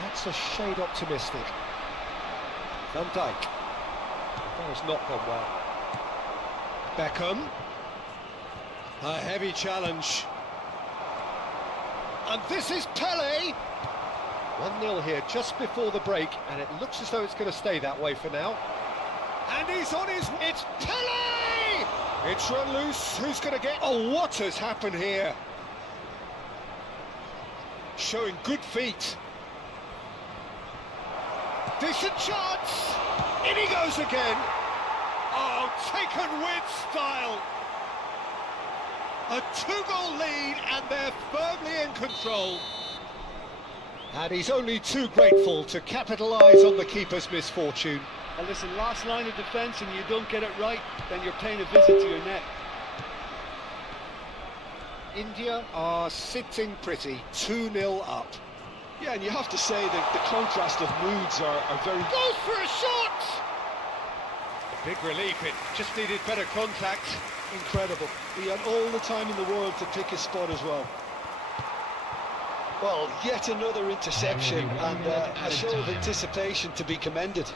That's a shade optimistic. Van Dijk. That has not gone well. Beckham. A heavy challenge. And this is Pele. 1-0 here just before the break, and it looks as though it's going to stay that way for now. And he's on his... It's Pele! It's run loose. Who's going to get... Oh, what has happened here? Showing good feet. Decent chance. In he goes again. Oh, taken with style. A 2-goal lead, and they're firmly in control. And he's only too grateful to capitalise on the keeper's misfortune. And listen, last line of defence, and you don't get it right, then you're paying a visit to your net. India are sitting pretty, 2-0 up. Yeah, and you have to say that the contrast of moods are very... Goes for a shot! A big relief, it just needed better contact. Incredible. He had all the time in the world to pick his spot as well. Well, yet another interception, and a show of anticipation to be commended.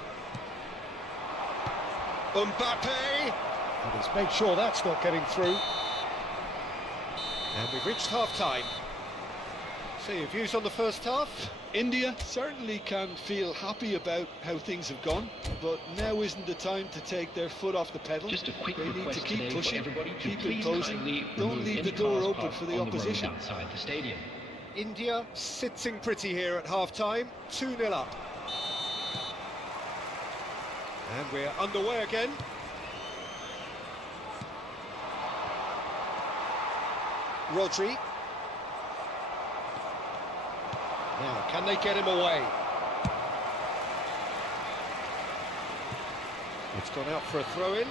Mbappe! And he's made sure that's not getting through. And we've reached half-time. So your views on the first half? India certainly can feel happy about how things have gone, but now isn't the time to take their foot off the pedal. Just a quick They need to request keep today pushing, for everybody to keep please imposing, kindly don't remove leave any the door cars open parked for the on opposition. road outside the stadium. India sitting pretty here at half-time, 2-0 up. And we're underway again. Rodri. Now, can they get him away? It's gone out for a throw-in.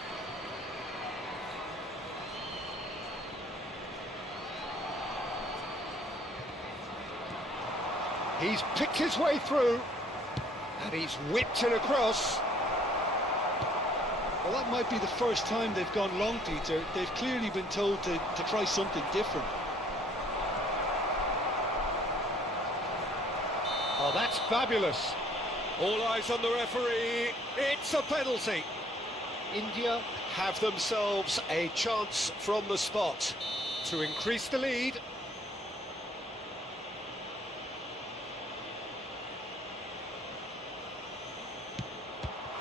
He's picked his way through, and he's whipped it across. Well, that might be the first time they've gone long, Peter. They've clearly been told to try something different. Oh, that's fabulous. All eyes on the referee. It's a penalty. India have themselves a chance from the spot to increase the lead.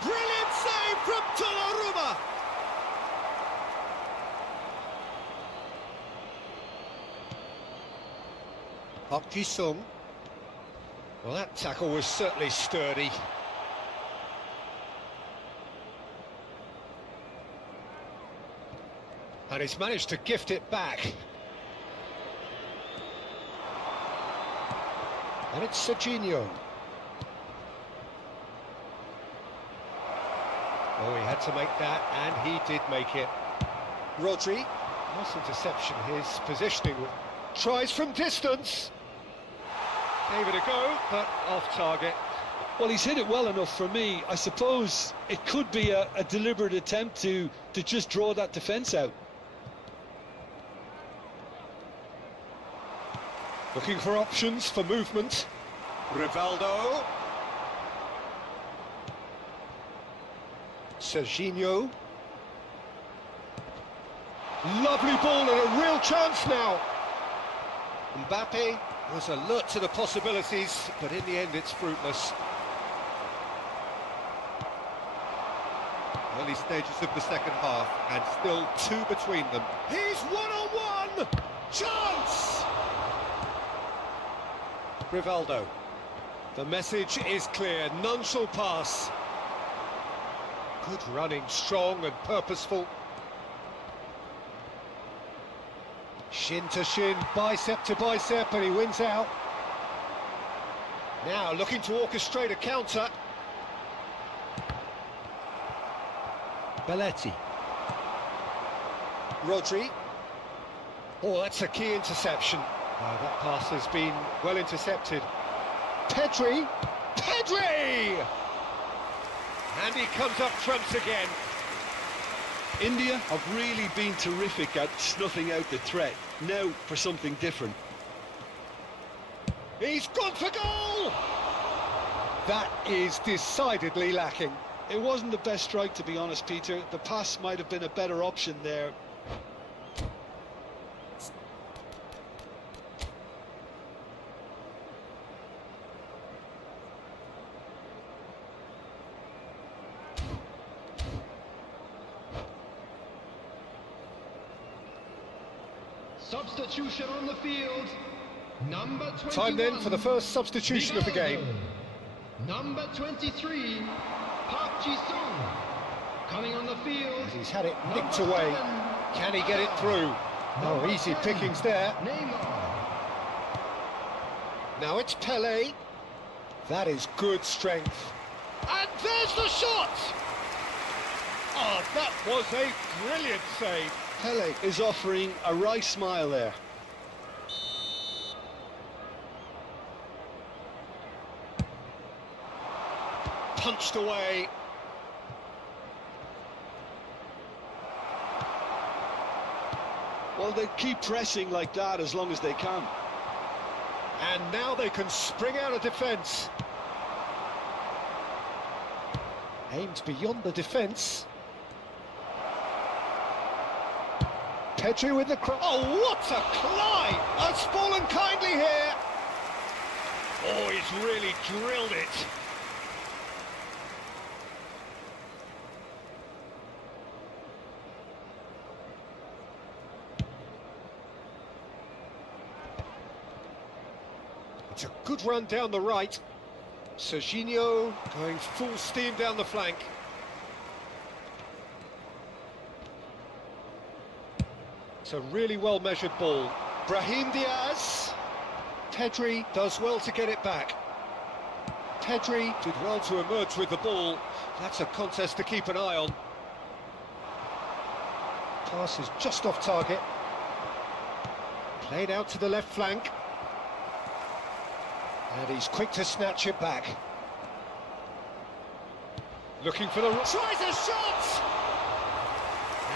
Brilliant save from Donnarumma. Park Ji-sung. Well, that tackle was certainly sturdy. And he's managed to gift it back. And it's Serginho. Oh, he had to make that, and he did make it. Rodri, nice interception, his positioning. Tries from distance. Gave it a go, but off target. Well, he's hit it well enough for me. I suppose it could be a deliberate attempt to just draw that defence out. Looking for options for movement. Rivaldo. Serginho. Lovely ball and a real chance now. Mbappe was alert to the possibilities, but in the end it's fruitless. Early stages of the second half, and still two between them. He's one-on-one! Chance! Rivaldo. The message is clear, none shall pass. Good running, strong and purposeful. Shin to shin, bicep to bicep, and he wins out. Now looking to orchestrate a counter. Belletti. Rodri. Oh, that's a key interception. That pass has been well intercepted. Pedri. Pedri! And he comes up trumps again. India have really been terrific at snuffing out the threat. Now for something different. He's gone for goal! That is decidedly lacking. It wasn't the best strike, to be honest, Peter. The pass might have been a better option there. Substitution on the field. Number 21. Time then for the first substitution of the game. Number 23, Park Ji-sung. Coming on the field. He's had it nicked away. Can he get it through? Oh, easy pickings there. Neymar. Now it's Pele. That is good strength. And there's the shot! Oh, that was a brilliant save. Pele is offering a wry smile there. Punched away. Well, they keep pressing like that as long as they can. And now they can spring out of defence. Aimed beyond the defence. Pedri with the cross. Oh, what a climb! Has fallen kindly here. Oh, he's really drilled it. It's a good run down the right. Serginho going full steam down the flank. It's a really well-measured ball. Brahim Diaz. Pedri does well to get it back. Pedri did well to emerge with the ball. That's a contest to keep an eye on. Pass is just off target. Played out to the left flank. And he's quick to snatch it back. Looking for the... Tries a shot!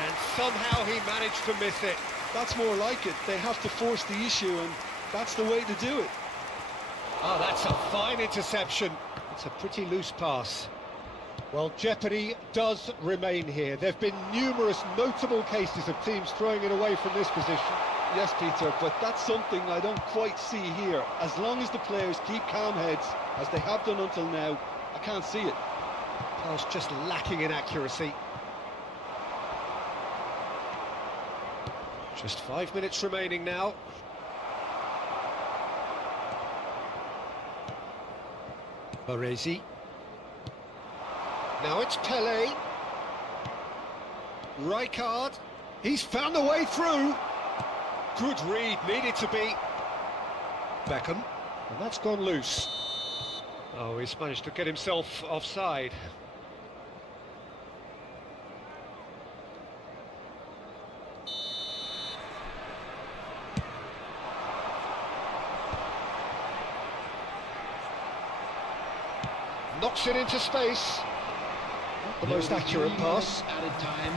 And somehow he managed to miss it. That's more like it. They have to force the issue, and that's the way to do it. Oh, that's a fine interception. It's a pretty loose pass. Well, jeopardy does remain here. There have been numerous notable cases of teams throwing it away from this position. Yes, Peter, but that's something I don't quite see here. As long as the players keep calm heads, as they have done until now, I can't see it. Pass just lacking in accuracy. Just 5 minutes remaining now. Baresi. Now it's Pele. Rijkaard. He's found a way through. Good read, needed to be. Beckham. And that's gone loose. Oh, he's managed to get himself offside. Knocks it into space. Not the most accurate pass. Added time.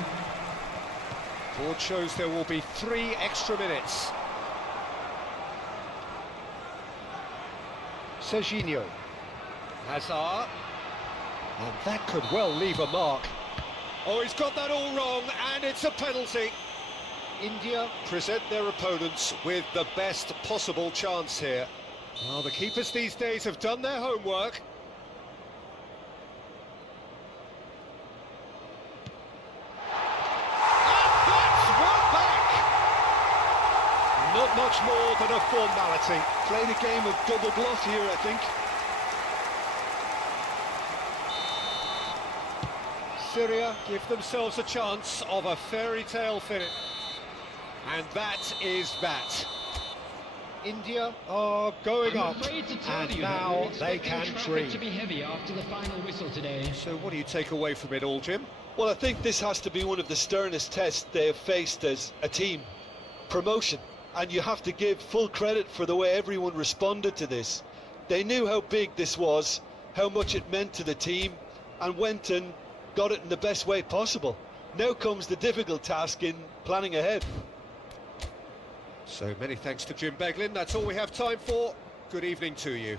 Board shows there will be 3 extra minutes. Serginho. Hazard. And that could well leave a mark. Oh, he's got that all wrong, and it's a penalty. India present their opponents with the best possible chance here. Well, the keepers these days have done their homework. Not much more than a formality. Played a game of double bluff here, I think. Syria give themselves a chance of a fairy tale finish. And that is that. India are going I'm up, afraid to tell and you now that we're they expecting can traffic dream. to be heavy after the final whistle today. So what do you take away from it all, Jim? Well, I think this has to be one of the sternest tests they have faced as a team. Promotion. And you have to give full credit for the way everyone responded to this. They knew how big this was, how much it meant to the team, and went and got it in the best way possible. Now comes the difficult task in planning ahead. So many thanks to Jim Beglin. That's all we have time for. Good evening to you.